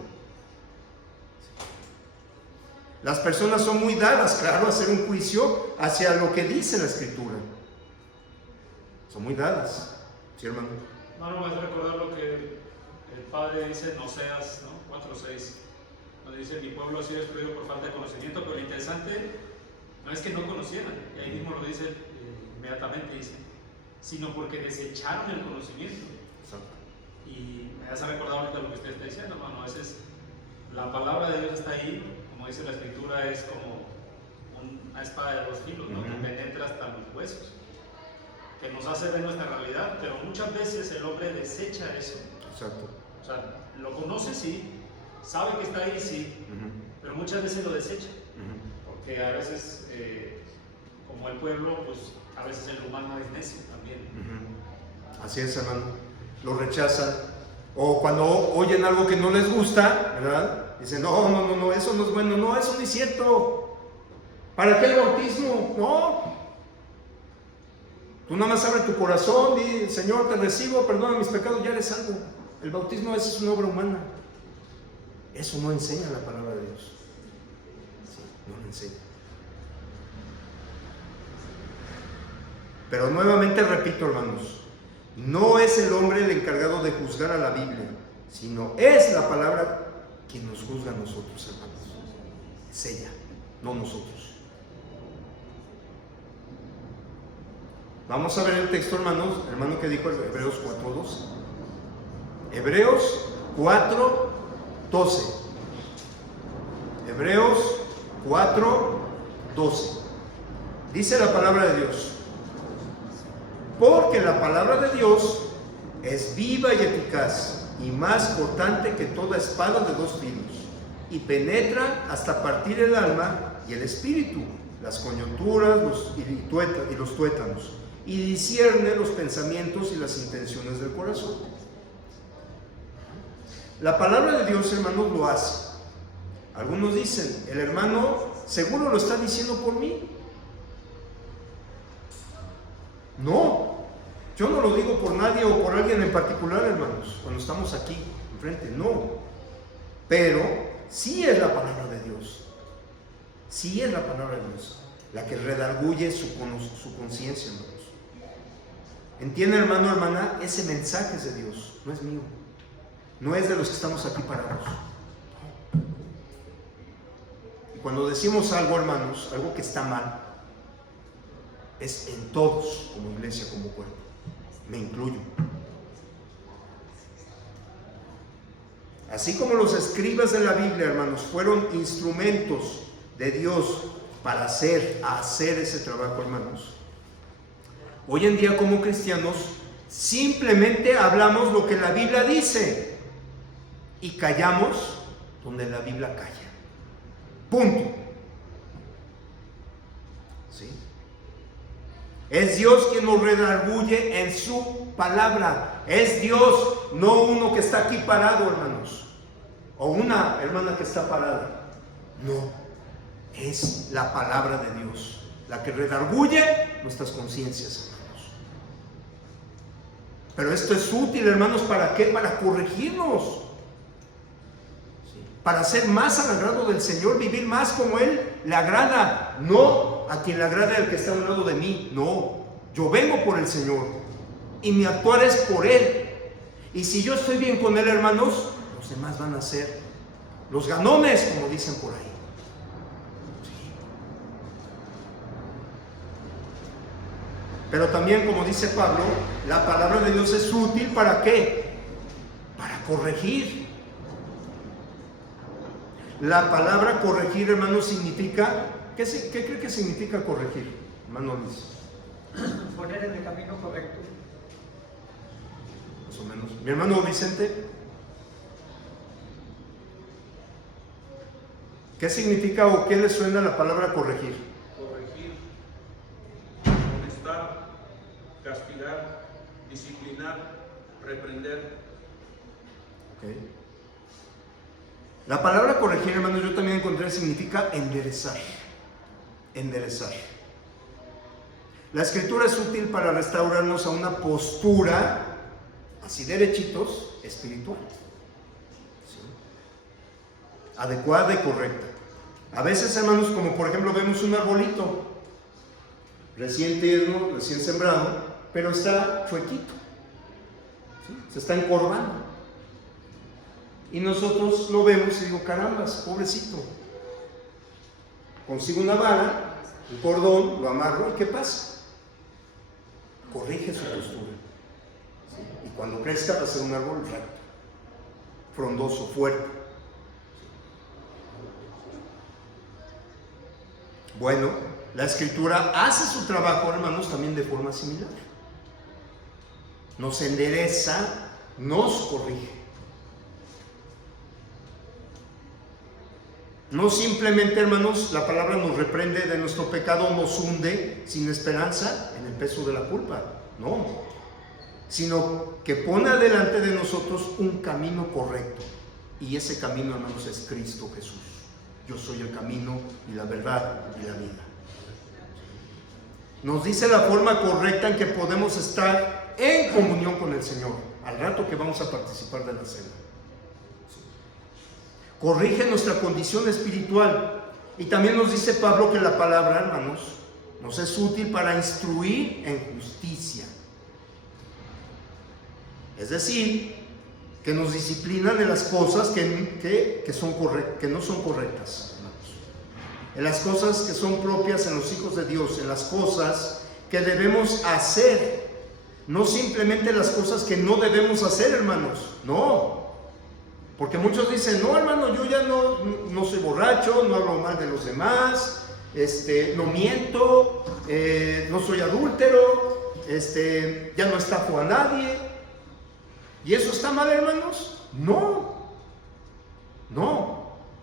Las personas son muy dadas, claro, a hacer un juicio hacia lo que dice la Escritura. Son muy dadas, ¿sí, hermano? No, me vas a recordar lo que el Padre dice, no seas, ¿no? 4:6. Donde dice: mi pueblo ha sido destruido por falta de conocimiento. Pero lo interesante no es que no conocieran, y ahí mismo lo dice inmediatamente, dice, sino porque desecharon el conocimiento. Exacto. Y me hace recordar ahorita lo que usted está diciendo, hermano. A veces la palabra de Dios está ahí, como dice la Escritura, es como una espada de dos filos, ¿no? Que penetra hasta los huesos, que nos hace ver nuestra realidad, pero muchas veces el hombre desecha eso. Exacto. O sea, lo conoce, sí, sabe que está ahí, sí, pero muchas veces lo desecha, porque a veces, como el pueblo, pues a veces el humano es necio también. Así es, hermano. Lo rechazan. O cuando oyen algo que no les gusta, ¿verdad? Dicen: no, eso no es bueno, no, eso no es cierto. ¿Para qué el bautismo? No. Tú nada más abre tu corazón, di: Señor, te recibo, perdona mis pecados, ya eres salvo. El bautismo es una obra humana. Eso no enseña la palabra de Dios. Sí, no lo enseña. Pero nuevamente repito, hermanos, no es el hombre el encargado de juzgar a la Biblia, sino es la palabra quien nos juzga a nosotros, hermanos. Es ella, no nosotros. Vamos a ver el texto, hermanos, hermano, que dijo Hebreos 4:12. Hebreos 4:12. Hebreos 4:12. Dice la palabra de Dios: porque la palabra de Dios es viva y eficaz, y más cortante que toda espada de dos filos, y penetra hasta partir el alma y el espíritu, las coyunturas y los tuétanos, y discierne los pensamientos y las intenciones del corazón. La palabra de Dios, hermanos, lo hace. Algunos dicen: el hermano seguro lo está diciendo por mí. No, yo no lo digo por nadie o por alguien en particular, hermanos, cuando estamos aquí enfrente, no. Pero sí es la palabra de Dios. Sí es la palabra de Dios la que redarguye su conciencia, hermanos. Entiende, hermano, hermana, ese mensaje es de Dios, no es mío. No es de los que estamos aquí parados. Y cuando decimos algo, hermanos, algo que está mal, es en todos, como iglesia, como cuerpo. Me incluyo. Así como los escribas de la Biblia, hermanos, fueron instrumentos de Dios para hacer ese trabajo, hermanos, hoy en día como cristianos simplemente hablamos lo que la Biblia dice y callamos donde la Biblia calla. Punto. ¿Sí? Es Dios quien nos redarguye en su palabra. Es Dios, no uno que está aquí parado, hermanos, o una hermana que está parada. No, es la palabra de Dios la que redarguye nuestras conciencias, hermanos. Pero esto es útil, hermanos, ¿para qué? Para corregirnos, ¿sí? Para ser más al agrado del Señor, vivir más como Él le agrada, no a quien le agrada el que está a un lado de mí. No, yo vengo por el Señor y mi actuar es por Él. Y si yo estoy bien con Él, hermanos, los demás van a ser los ganones, como dicen por ahí. Sí. Pero también, como dice Pablo, la palabra de Dios es útil ¿para qué? Para corregir. La palabra corregir, hermanos, significa, ¿qué cree que significa corregir, hermano Luis? Poner en el camino correcto. Más o menos. Mi hermano Vicente, ¿qué significa o qué le suena la palabra corregir? Corregir, amonestar, castigar, disciplinar, reprender. Okay. La palabra corregir, hermanos, yo también encontré, significa enderezar. Enderezar. La escritura es útil para restaurarnos a una postura, así derechitos, espiritual, ¿sí? Adecuada y correcta. A veces, hermanos, como por ejemplo vemos un arbolito recién tierno, recién sembrado, pero está chuequito, ¿sí? Se está encorvando. Y nosotros lo vemos y digo, carambas, pobrecito. Consigo una vara, un cordón, lo amarro, ¿y qué pasa? Corrige su postura. Y cuando crezca va a ser un árbol recto, frondoso, fuerte. Bueno, la Escritura hace su trabajo, hermanos, también de forma similar. Nos endereza, nos corrige. No simplemente, hermanos, la palabra nos reprende de nuestro pecado, nos hunde sin esperanza en el peso de la culpa, no, sino que pone delante de nosotros un camino correcto, y ese camino, hermanos, es Cristo Jesús. Yo soy el camino y la verdad y la vida. Nos dice la forma correcta en que podemos estar en comunión con el Señor, al rato que vamos a participar de la cena. Corrige nuestra condición espiritual. Y también nos dice Pablo que la palabra, hermanos, nos es útil para instruir en justicia. Es decir, que nos disciplinan en las cosas que no son correctas, hermanos. En las cosas que son propias en los hijos de Dios, en las cosas que debemos hacer. No simplemente las cosas que no debemos hacer, hermanos, no. Porque muchos dicen, no, hermano, yo ya no soy borracho, no hablo mal de los demás, no miento, no soy adúltero, ya no estafo a nadie. ¿Y eso está mal, hermanos? No,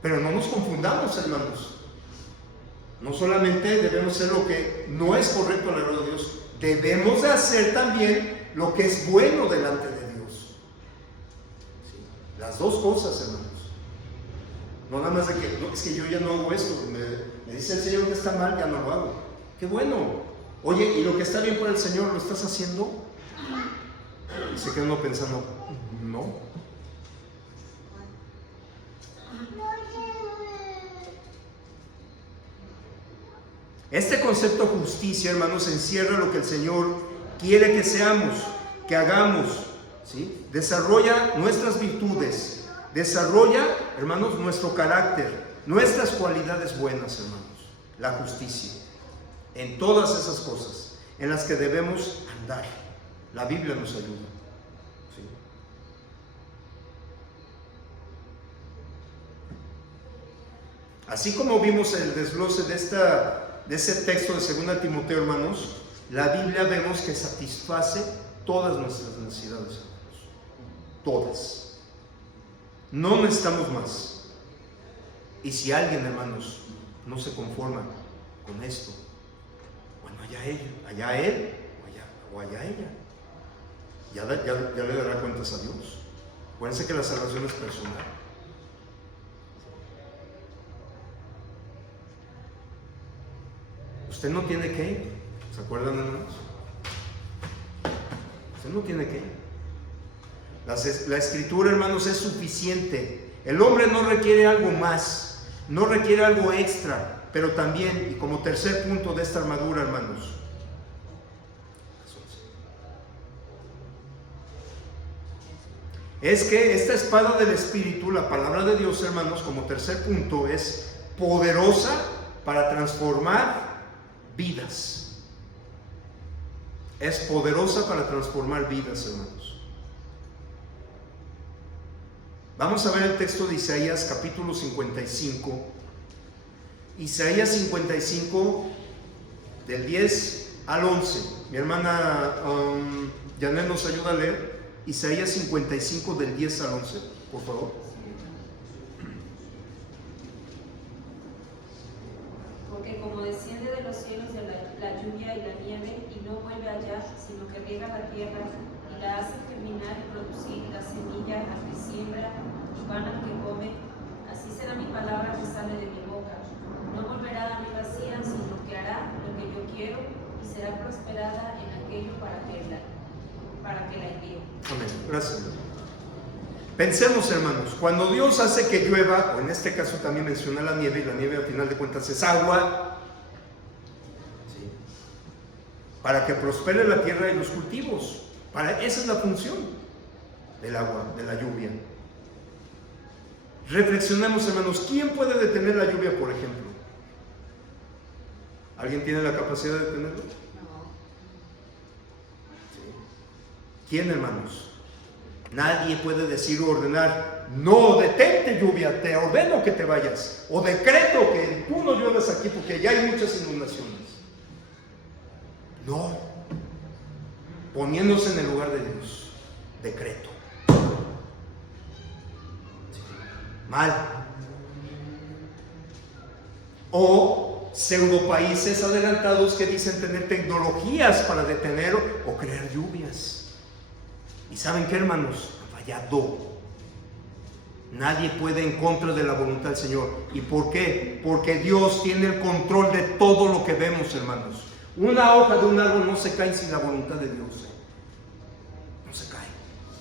pero no nos confundamos, hermanos. No solamente debemos hacer lo que no es correcto en el reino de Dios, debemos de hacer también lo que es bueno delante de Dios. Las dos cosas, hermanos. No nada más de que, no, es que yo ya no hago esto, me dice el Señor que está mal, ya no lo hago. ¡Qué bueno! Oye, ¿y lo que está bien por el Señor lo estás haciendo? Y se queda uno pensando, no. Este concepto de justicia, hermanos, encierra lo que el Señor quiere que seamos, que hagamos, ¿sí? Desarrolla nuestras virtudes, desarrolla, hermanos, nuestro carácter, nuestras cualidades buenas, hermanos. La justicia, en todas esas cosas en las que debemos andar. La Biblia nos ayuda, ¿sí? Así como vimos el desglose de ese texto de 2 Timoteo, hermanos, la Biblia vemos que satisface todas nuestras necesidades, hermanos. Todas. No necesitamos más. Y si alguien, hermanos, no se conforma con esto, bueno, allá él o allá ella. Ya le dará cuentas a Dios. Acuérdense que la salvación es personal. Usted no tiene que ir. ¿Se acuerdan, hermanos? Usted no tiene que ir. La Escritura, hermanos, es suficiente. El hombre no requiere algo más, no requiere algo extra, pero también, y como tercer punto de esta armadura, hermanos, es que esta espada del Espíritu, la palabra de Dios, hermanos, como tercer punto, es poderosa para transformar vidas. Es poderosa para transformar vidas, hermanos. Vamos a ver el texto de Isaías capítulo 55. Isaías 55 del 10 al 11. Mi hermana Janet nos ayuda a leer Isaías 55 del 10 al 11, por favor. Porque como desciende de los cielos de la lluvia y la nieve y no vuelve allá, sino que riega la tierra y la hace germinar y producir la semilla al que siembra y pan al que come, así será mi palabra que sale de mi boca. No volverá a mí vacía, sino que hará lo que yo quiero y será prosperada en aquello para que la envíe. Amén. Gracias. Pensemos, hermanos, cuando Dios hace que llueva, o en este caso también menciona la nieve, y la nieve al final de cuentas es agua, ¿sí?, para que prospere la tierra y los cultivos. Esa es la función del agua, de la lluvia. Reflexionemos, hermanos, ¿quién puede detener la lluvia, por ejemplo? ¿Alguien tiene la capacidad de detenerlo? No. Sí. ¿Quién, hermanos? Nadie puede decir o ordenar: no, detente lluvia, te ordeno que te vayas, o decreto que tú no lluevas aquí porque ya hay muchas inundaciones. No, poniéndose en el lugar de Dios, decreto. Mal. O pseudo países adelantados que dicen tener tecnologías para detener o crear lluvias. ¿Y saben qué, hermanos? Han fallado. Nadie puede en contra de la voluntad del Señor. ¿Y por qué? Porque Dios tiene el control de todo lo que vemos, hermanos. Una hoja de un árbol no se cae sin la voluntad de Dios. No se cae.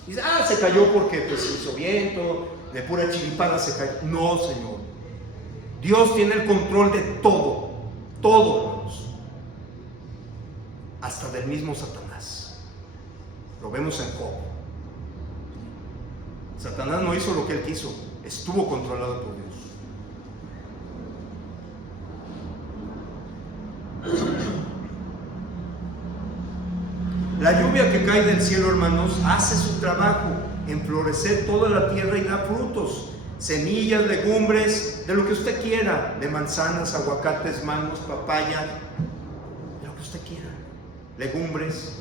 Dice: se cayó porque pues hizo viento, de pura chiripada se cayó. No, Señor. Dios tiene el control de todo. Todo, hermanos. Hasta del mismo Satanás. Lo vemos en Job. Satanás no hizo lo que él quiso, estuvo controlado por Dios. La lluvia que cae del cielo, hermanos, hace su trabajo en florecer toda la tierra y da frutos, semillas, legumbres, de lo que usted quiera, de manzanas, aguacates, mangos, papaya, de lo que usted quiera, legumbres.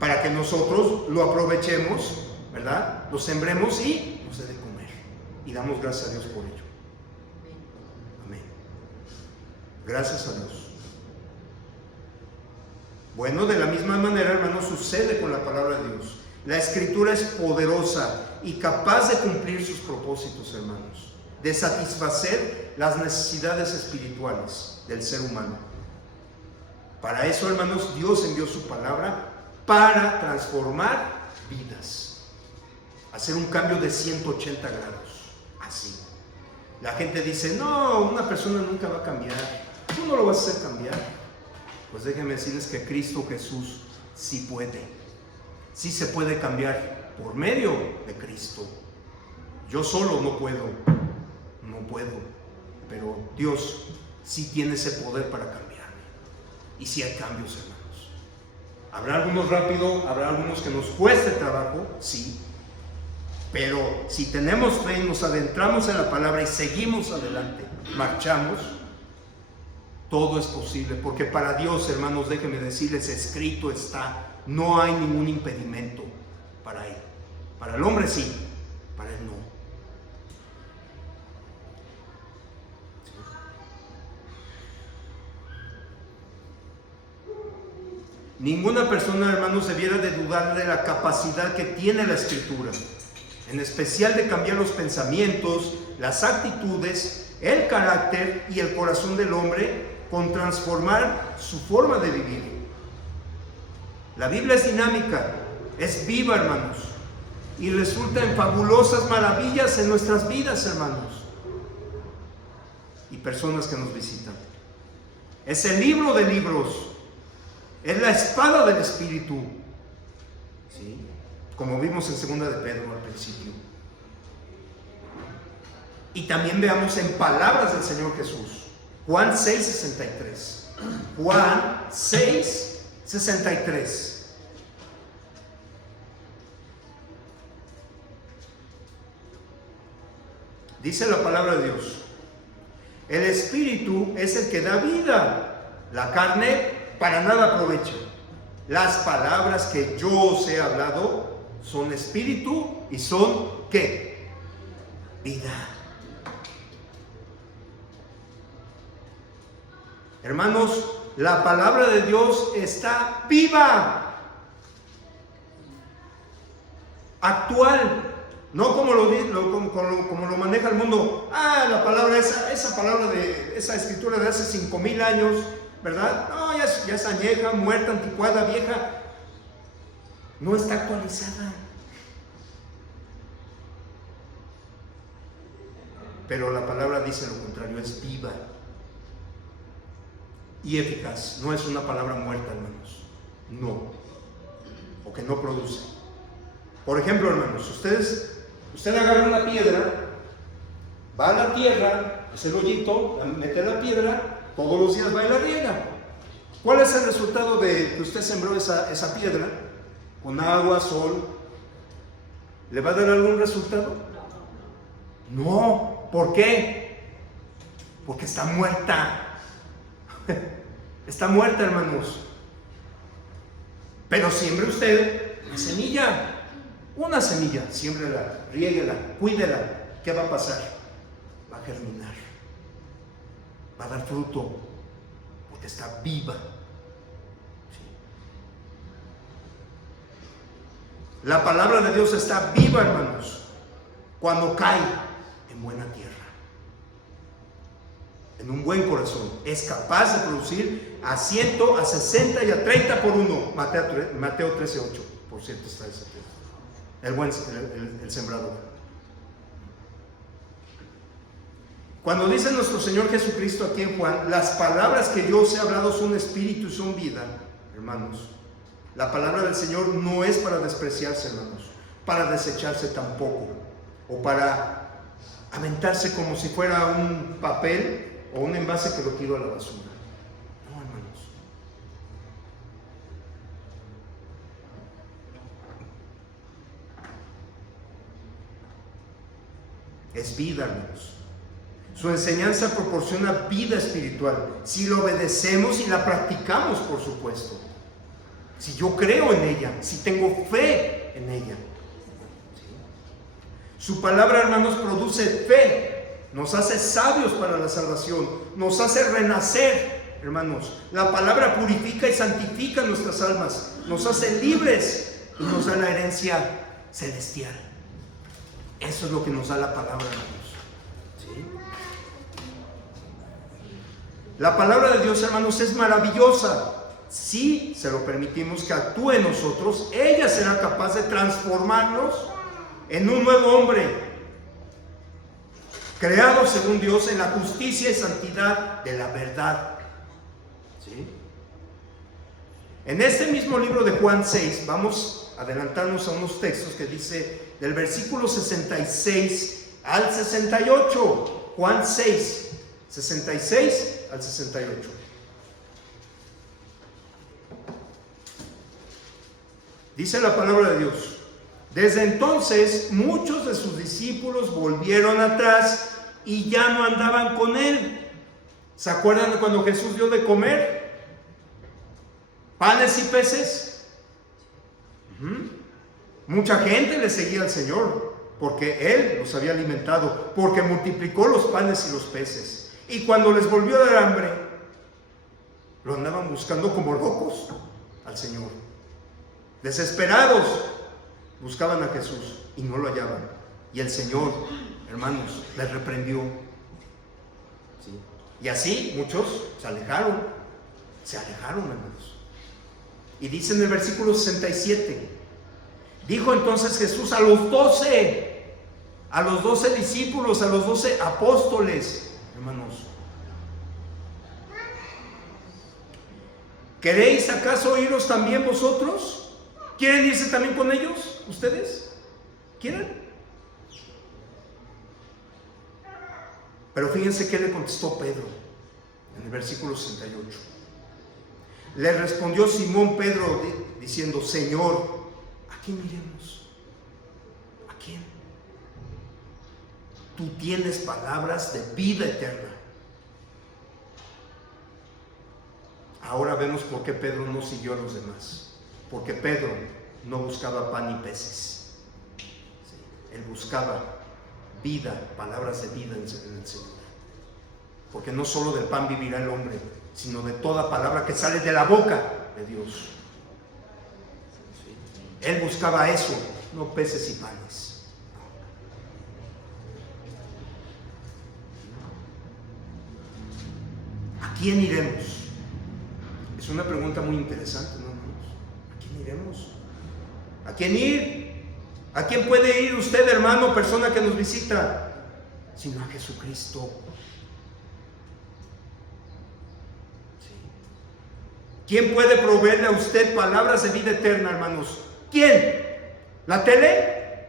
Para que nosotros lo aprovechemos, ¿verdad? Lo sembremos y nos dé de comer. Y damos gracias a Dios por ello. Amén. Gracias a Dios. Bueno, de la misma manera, hermanos, sucede con la palabra de Dios. La Escritura es poderosa y capaz de cumplir sus propósitos, hermanos, de satisfacer las necesidades espirituales del ser humano. Para eso, hermanos, Dios envió su palabra para transformar vidas, hacer un cambio de 180 grados, así. La gente dice: no, una persona nunca va a cambiar, tú no lo vas a hacer cambiar. Pues déjenme decirles que Cristo Jesús sí puede, sí se puede cambiar por medio de Cristo. Yo solo no puedo, pero Dios sí tiene ese poder para cambiarme. Y sí hay cambios, hermanos. Habrá algunos rápido, habrá algunos que nos cueste trabajo, sí. Pero si tenemos fe y nos adentramos en la palabra y seguimos adelante, marchamos, todo es posible. Porque para Dios, hermanos, déjenme decirles, escrito está, no hay ningún impedimento para Él. Para el hombre sí, para Él no. Ninguna persona, hermanos, debiera de dudar de la capacidad que tiene la Escritura, en especial de cambiar los pensamientos, las actitudes, el carácter y el corazón del hombre, con transformar su forma de vivir. La Biblia es dinámica, es viva, hermanos, y resulta en fabulosas maravillas en nuestras vidas, hermanos, y personas que nos visitan. Es el libro de libros. Es la espada del Espíritu, ¿sí? Como vimos en 2 de Pedro al principio. Y también veamos en palabras del Señor Jesús. Juan 6:63. Juan 6:63. Dice la palabra de Dios: el Espíritu es el que da vida, la carne para nada aprovecha. Las palabras que yo os he hablado son espíritu y son ¿qué? Vida. Hermanos, la palabra de Dios está viva, actual, no como lo maneja el mundo. La palabra, esa palabra de esa escritura de hace 5,000 años, ¿verdad? No, ya es añeja, muerta, anticuada, vieja. No está actualizada. Pero la palabra dice lo contrario, es viva y eficaz. No es una palabra muerta, hermanos. No. O que no produce. Por ejemplo, hermanos, usted agarra una piedra, va a la tierra, hace el hoyito, mete la piedra, todos los días va y la riega. ¿Cuál es el resultado de que usted sembró esa piedra? Con agua, sol. ¿Le va a dar algún resultado? No. ¿Por qué? Porque está muerta. Está muerta, hermanos. Pero siembre usted una semilla, siémbrela, riéguela, cuídela. ¿Qué va a pasar? Va a germinar, va a dar fruto, porque está viva. ¿Sí? La palabra de Dios está viva, hermanos, cuando cae en buena tierra, en un buen corazón. Es capaz de producir a 100, a 60 y a 30 por uno. Mateo 13:8, por cierto, está ese texto. El sembrador. Cuando dice nuestro Señor Jesucristo aquí en Juan, las palabras que yo os he hablado son espíritu y son vida, hermanos. La palabra del Señor no es para despreciarse, hermanos, para desecharse tampoco, o para aventarse como si fuera un papel o un envase que lo tiro a la basura. No, hermanos. Es vida, hermanos. Su enseñanza proporciona vida espiritual, si lo obedecemos y la practicamos, por supuesto. Si yo creo en ella, si tengo fe en ella. Su palabra, hermanos, produce fe, nos hace sabios para la salvación, nos hace renacer, hermanos. La palabra purifica y santifica nuestras almas, nos hace libres y nos da la herencia celestial. Eso es lo que nos da la palabra, hermanos. ¿Sí? La palabra de Dios, hermanos, es maravillosa. Si se lo permitimos que actúe en nosotros, ella será capaz de transformarnos en un nuevo hombre, creado según Dios en la justicia y santidad de la verdad. ¿Sí? En este mismo libro de Juan 6, vamos a adelantarnos a unos textos que dice del versículo 66 al 68. Juan 6, 66 al 68. Dice la palabra de Dios: desde entonces muchos de sus discípulos volvieron atrás y ya no andaban con él. ¿Se acuerdan de cuando Jesús dio de comer panes y peces? Mucha gente le seguía al Señor porque Él los había alimentado, porque multiplicó los panes y los peces. Y cuando les volvió a dar hambre, lo andaban buscando como locos al Señor. Desesperados, buscaban a Jesús y no lo hallaban. Y el Señor, hermanos, les reprendió. ¿Sí? Y así muchos se alejaron, hermanos. Y dice en el versículo 67, dijo entonces Jesús a los 12 discípulos, a los 12 apóstoles, hermanos: ¿queréis acaso iros también vosotros? ¿Quieren irse también con ellos? ¿Ustedes? ¿Quieren? Pero fíjense qué le contestó Pedro en el versículo 68. Le respondió Simón Pedro diciendo: Señor, ¿a quién iremos? ¿A quién? Tú tienes palabras de vida eterna. Ahora vemos por qué Pedro no siguió a los demás. Porque Pedro no buscaba pan y peces. Sí, él buscaba vida, palabras de vida en el Señor. Porque no solo del pan vivirá el hombre, sino de toda palabra que sale de la boca de Dios. Sí, él buscaba eso, no peces y panes. ¿A quién iremos? Es una pregunta muy interesante, ¿no? ¿A quién iremos? ¿A quién ir? ¿A quién puede ir usted, hermano, persona que nos visita? Sino a Jesucristo. ¿Sí? ¿Quién puede proveerle a usted palabras de vida eterna, hermanos? ¿Quién? ¿La tele?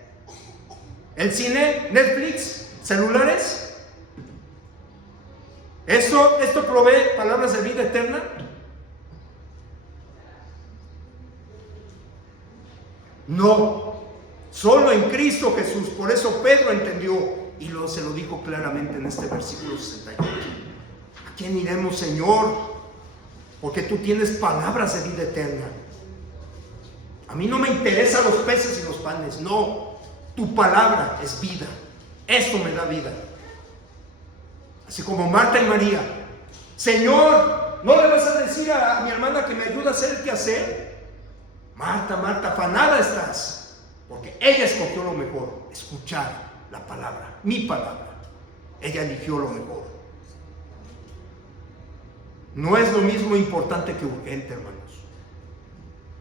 ¿El cine? ¿Netflix? ¿Celulares? ¿Esto provee palabras de vida eterna? No, solo en Cristo Jesús. Por eso Pedro entendió y se lo dijo claramente en este versículo 68. ¿A quién iremos, Señor? Porque tú tienes palabras de vida eterna. A mí no me interesan los peces y los panes, no. Tu palabra es vida. Esto me da vida. Así como Marta y María. Señor, ¿no le vas a decir a mi hermana que me ayude a hacer el quehacer? Marta, Marta, afanada estás. Porque ella escogió lo mejor, escuchar la palabra, mi palabra. Ella eligió lo mejor. No es lo mismo importante que urgente, hermanos.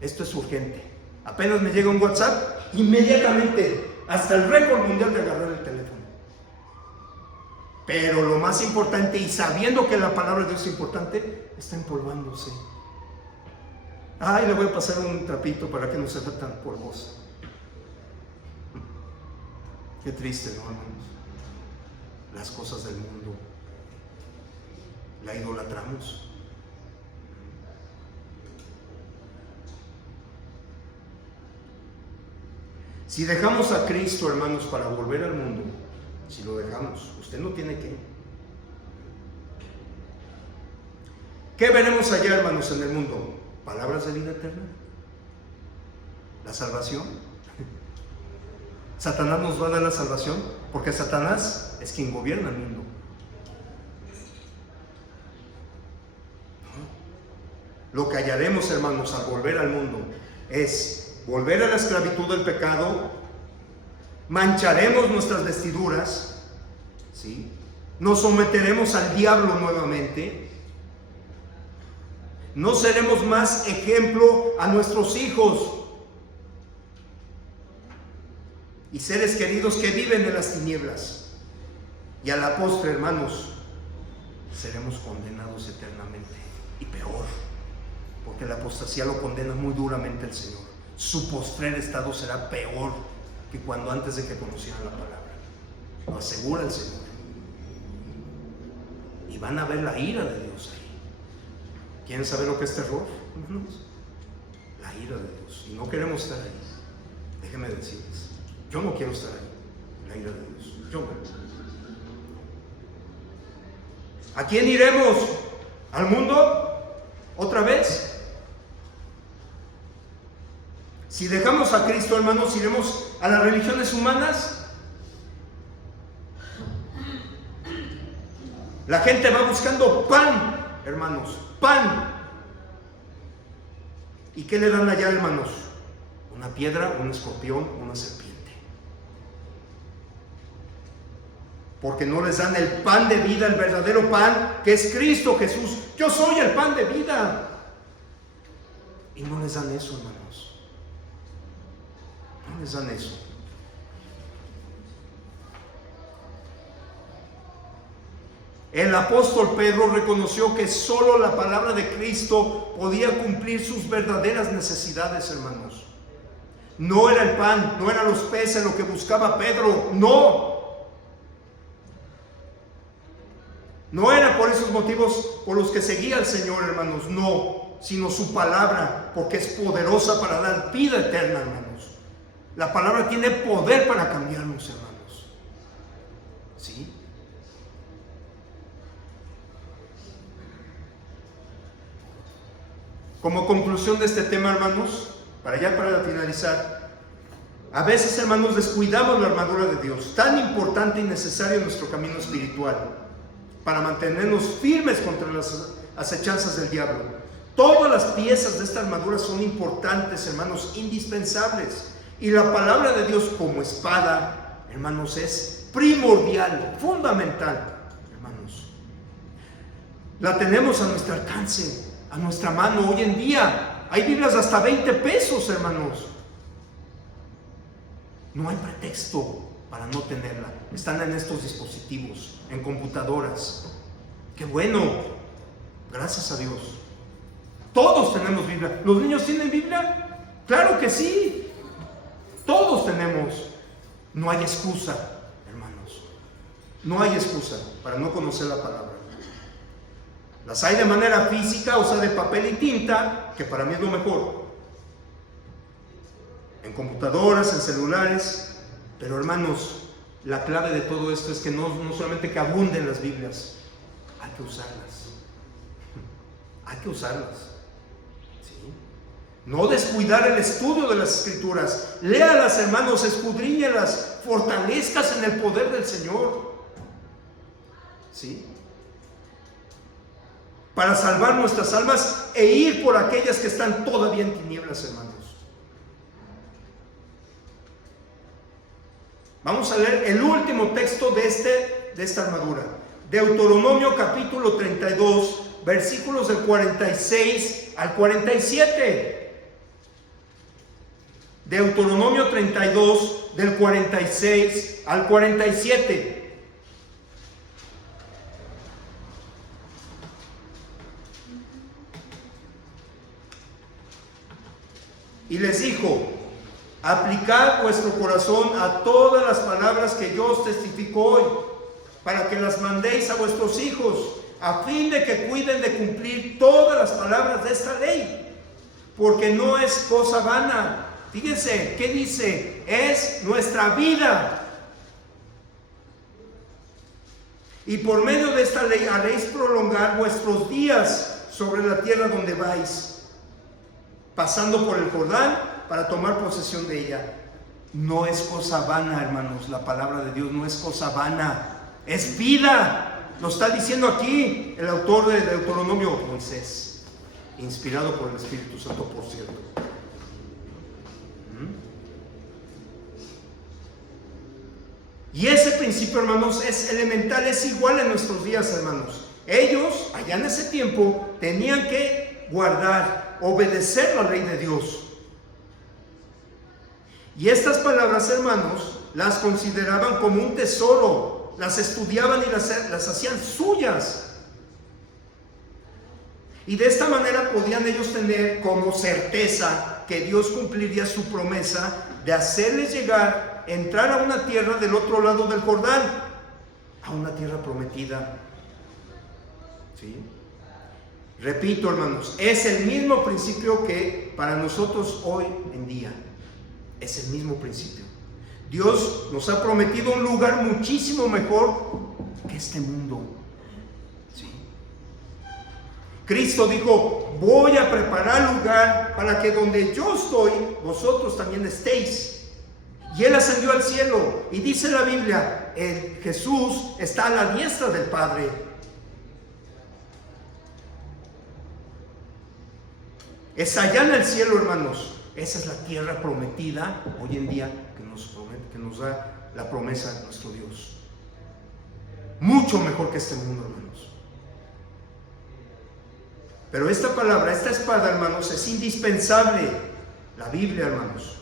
Esto es urgente. Apenas me llega un WhatsApp, inmediatamente, hasta el récord mundial de agarrar el teléfono. Pero lo más importante, y sabiendo que la palabra de Dios es importante, está empolvándose. Ay, le voy a pasar un trapito para que no sea tan polvosa. Qué triste, ¿no, hermanos? Las cosas del mundo. La idolatramos. Si dejamos a Cristo, hermanos, para volver al mundo, si lo dejamos, usted no tiene que. ¿Qué veremos allá, hermanos, en el mundo? ¿Palabras de vida eterna? ¿La salvación? ¿Satanás nos va a dar la salvación? Porque Satanás es quien gobierna el mundo. Lo que hallaremos, hermanos, al volver al mundo es volver a la esclavitud del pecado, mancharemos nuestras vestiduras, ¿sí? Nos someteremos al diablo nuevamente, no seremos más ejemplo a nuestros hijos y seres queridos que viven en las tinieblas, y a la postre, hermanos, seremos condenados eternamente, y peor, porque la apostasía lo condena muy duramente el Señor. Su postrer estado será peor que cuando antes de que conocieran la palabra. Lo asegura el Señor. Y van a ver la ira de Dios ahí. ¿Quieren saber lo que es terror? La ira de Dios. Y no queremos estar ahí. Déjenme decirles, yo no quiero estar ahí. La ira de Dios. Yo no. ¿A quién iremos? ¿Al mundo? ¿Otra vez? Si dejamos a Cristo, hermanos, iremos a las religiones humanas. La gente va buscando pan, hermanos, pan. ¿Y qué le dan allá, hermanos? Una piedra, un escorpión, una serpiente. Porque no les dan el pan de vida, el verdadero pan, que es Cristo Jesús. Yo soy el pan de vida. Y no les dan eso, hermanos. No les dan eso. El apóstol Pedro reconoció que solo la palabra de Cristo podía cumplir sus verdaderas necesidades, hermanos. No era el pan, no eran los peces lo que buscaba Pedro, no. No era por esos motivos por los que seguía al Señor, hermanos, no, sino su palabra, porque es poderosa para dar vida eterna, hermanos. La palabra tiene poder para cambiarnos, hermanos. ¿Sí? Como conclusión de este tema, hermanos, para finalizar, a veces, hermanos, descuidamos la armadura de Dios, tan importante y necesaria en nuestro camino espiritual, para mantenernos firmes contra las acechanzas del diablo. Todas las piezas de esta armadura son importantes, hermanos, indispensables. Y la palabra de Dios como espada, hermanos, es primordial, fundamental, hermanos. La tenemos a nuestro alcance, a nuestra mano. Hoy en día hay Biblias hasta 20 pesos, hermanos. No hay pretexto para no tenerla. Están en estos dispositivos, en computadoras. ¡Qué bueno! Gracias a Dios. Todos tenemos Biblia. ¿Los niños tienen Biblia? ¡Claro que sí! Todos tenemos. No hay excusa, hermanos. No hay excusa para no conocer la palabra. Las hay de manera física, o sea, de papel y tinta, que para mí es lo mejor. En computadoras, en celulares. Pero hermanos, la clave de todo esto es que no solamente que abunden las Biblias, hay que usarlas. Hay que usarlas. ¿Sí? No descuidar el estudio de las Escrituras. Léalas, hermanos, escudriñalas, fortalezcas en el poder del Señor. ¿Sí? Para salvar nuestras almas e ir por aquellas que están todavía en tinieblas, hermanos. Vamos a leer el último texto de esta armadura. Deuteronomio capítulo 32, versículos del 46 al 47. Deuteronomio 32, del 46 al 47. Y les dijo: aplicad vuestro corazón a todas las palabras que yo os testifico hoy, para que las mandéis a vuestros hijos, a fin de que cuiden de cumplir todas las palabras de esta ley, porque no es cosa vana. Fíjense, ¿qué dice? Es nuestra vida. Y por medio de esta ley haréis prolongar vuestros días sobre la tierra donde vais, pasando por el Jordán para tomar posesión de ella. No es cosa vana, hermanos. La palabra de Dios no es cosa vana, es vida. Lo está diciendo aquí el autor de Deuteronomio, Moisés, inspirado por el Espíritu Santo, por cierto. Y ese principio, hermanos, es elemental, es igual en nuestros días, hermanos. Ellos, allá en ese tiempo, tenían que guardar, obedecer la ley de Dios. Y estas palabras, hermanos, las consideraban como un tesoro, las estudiaban y las hacían suyas. Y de esta manera podían ellos tener como certeza que Dios cumpliría su promesa de hacerles llegar, entrar a una tierra del otro lado del Jordán, a una tierra prometida. ¿Sí? Repito, hermanos, es el mismo principio que para nosotros hoy en día. Es el mismo principio. Dios nos ha prometido un lugar muchísimo mejor que este mundo. ¿Sí? Cristo dijo: voy a preparar lugar para que donde yo estoy, vosotros también estéis. Y Él ascendió al cielo. Y dice la Biblia, Jesús está a la diestra del Padre. Es allá en el cielo, hermanos. Esa es la tierra prometida hoy en día que nos da la promesa de nuestro Dios. Mucho mejor que este mundo, hermanos. Pero esta palabra, esta espada, hermanos, es indispensable. La Biblia, hermanos,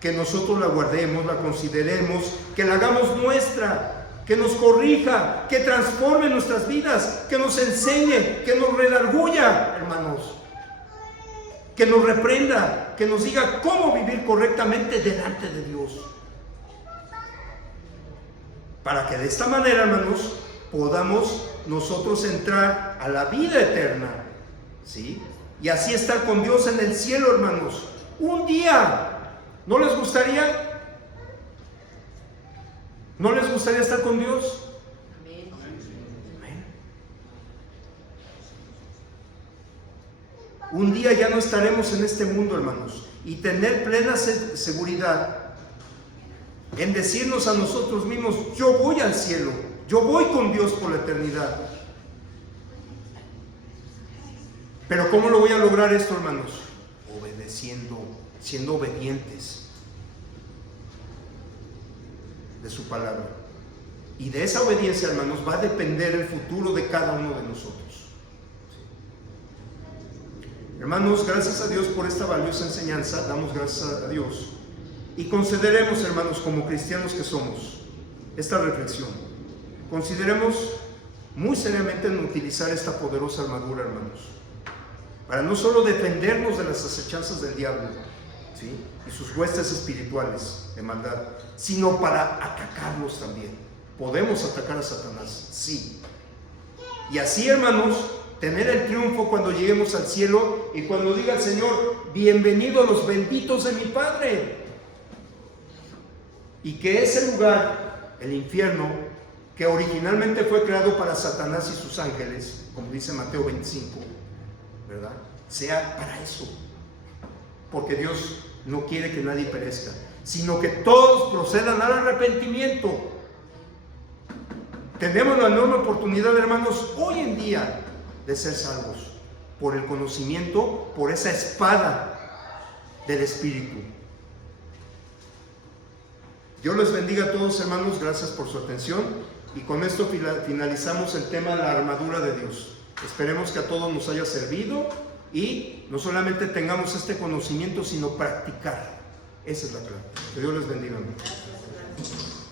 que nosotros la guardemos, la consideremos, que la hagamos nuestra, que nos corrija, que transforme nuestras vidas, que nos enseñe, que nos redarguya, hermanos, que nos reprenda, que nos diga cómo vivir correctamente delante de Dios, para que de esta manera, hermanos, podamos nosotros entrar a la vida eterna, ¿sí? Y así estar con Dios en el cielo, hermanos, un día. ¿No les gustaría? ¿No les gustaría estar con Dios? Amén. Amén. Un día ya no estaremos en este mundo, hermanos, y tener plena seguridad en decirnos a nosotros mismos: yo voy al cielo, yo voy con Dios por la eternidad. Pero ¿cómo lo voy a lograr esto, hermanos? Obedeciendo, siendo obedientes de su palabra. Y de esa obediencia, hermanos, va a depender el futuro de cada uno de nosotros. Hermanos, gracias a Dios por esta valiosa enseñanza. Damos gracias a Dios y consideremos, hermanos, como cristianos que somos, esta reflexión. Consideremos muy seriamente en utilizar esta poderosa armadura, hermanos, para no solo defendernos de las acechanzas del diablo, ¿sí? Y sus huestes espirituales de maldad, sino para atacarlos también. ¿Podemos atacar a Satanás? Sí. Y así, hermanos, tener el triunfo cuando lleguemos al cielo y cuando diga el Señor, bienvenidos los benditos de mi Padre. Y que ese lugar, el infierno, que originalmente fue creado para Satanás y sus ángeles, como dice Mateo 25, ¿verdad?, sea para eso. Porque Dios no quiere que nadie perezca, sino que todos procedan al arrepentimiento. Tenemos la enorme oportunidad, hermanos, hoy en día de ser salvos por el conocimiento, por esa espada del Espíritu. Dios les bendiga a todos, hermanos, gracias por su atención, y con esto finalizamos el tema de la armadura de Dios. Esperemos que a todos nos haya servido y no solamente tengamos este conocimiento, sino practicar. Esa es la clave. Que Dios les bendiga. Gracias, hermano.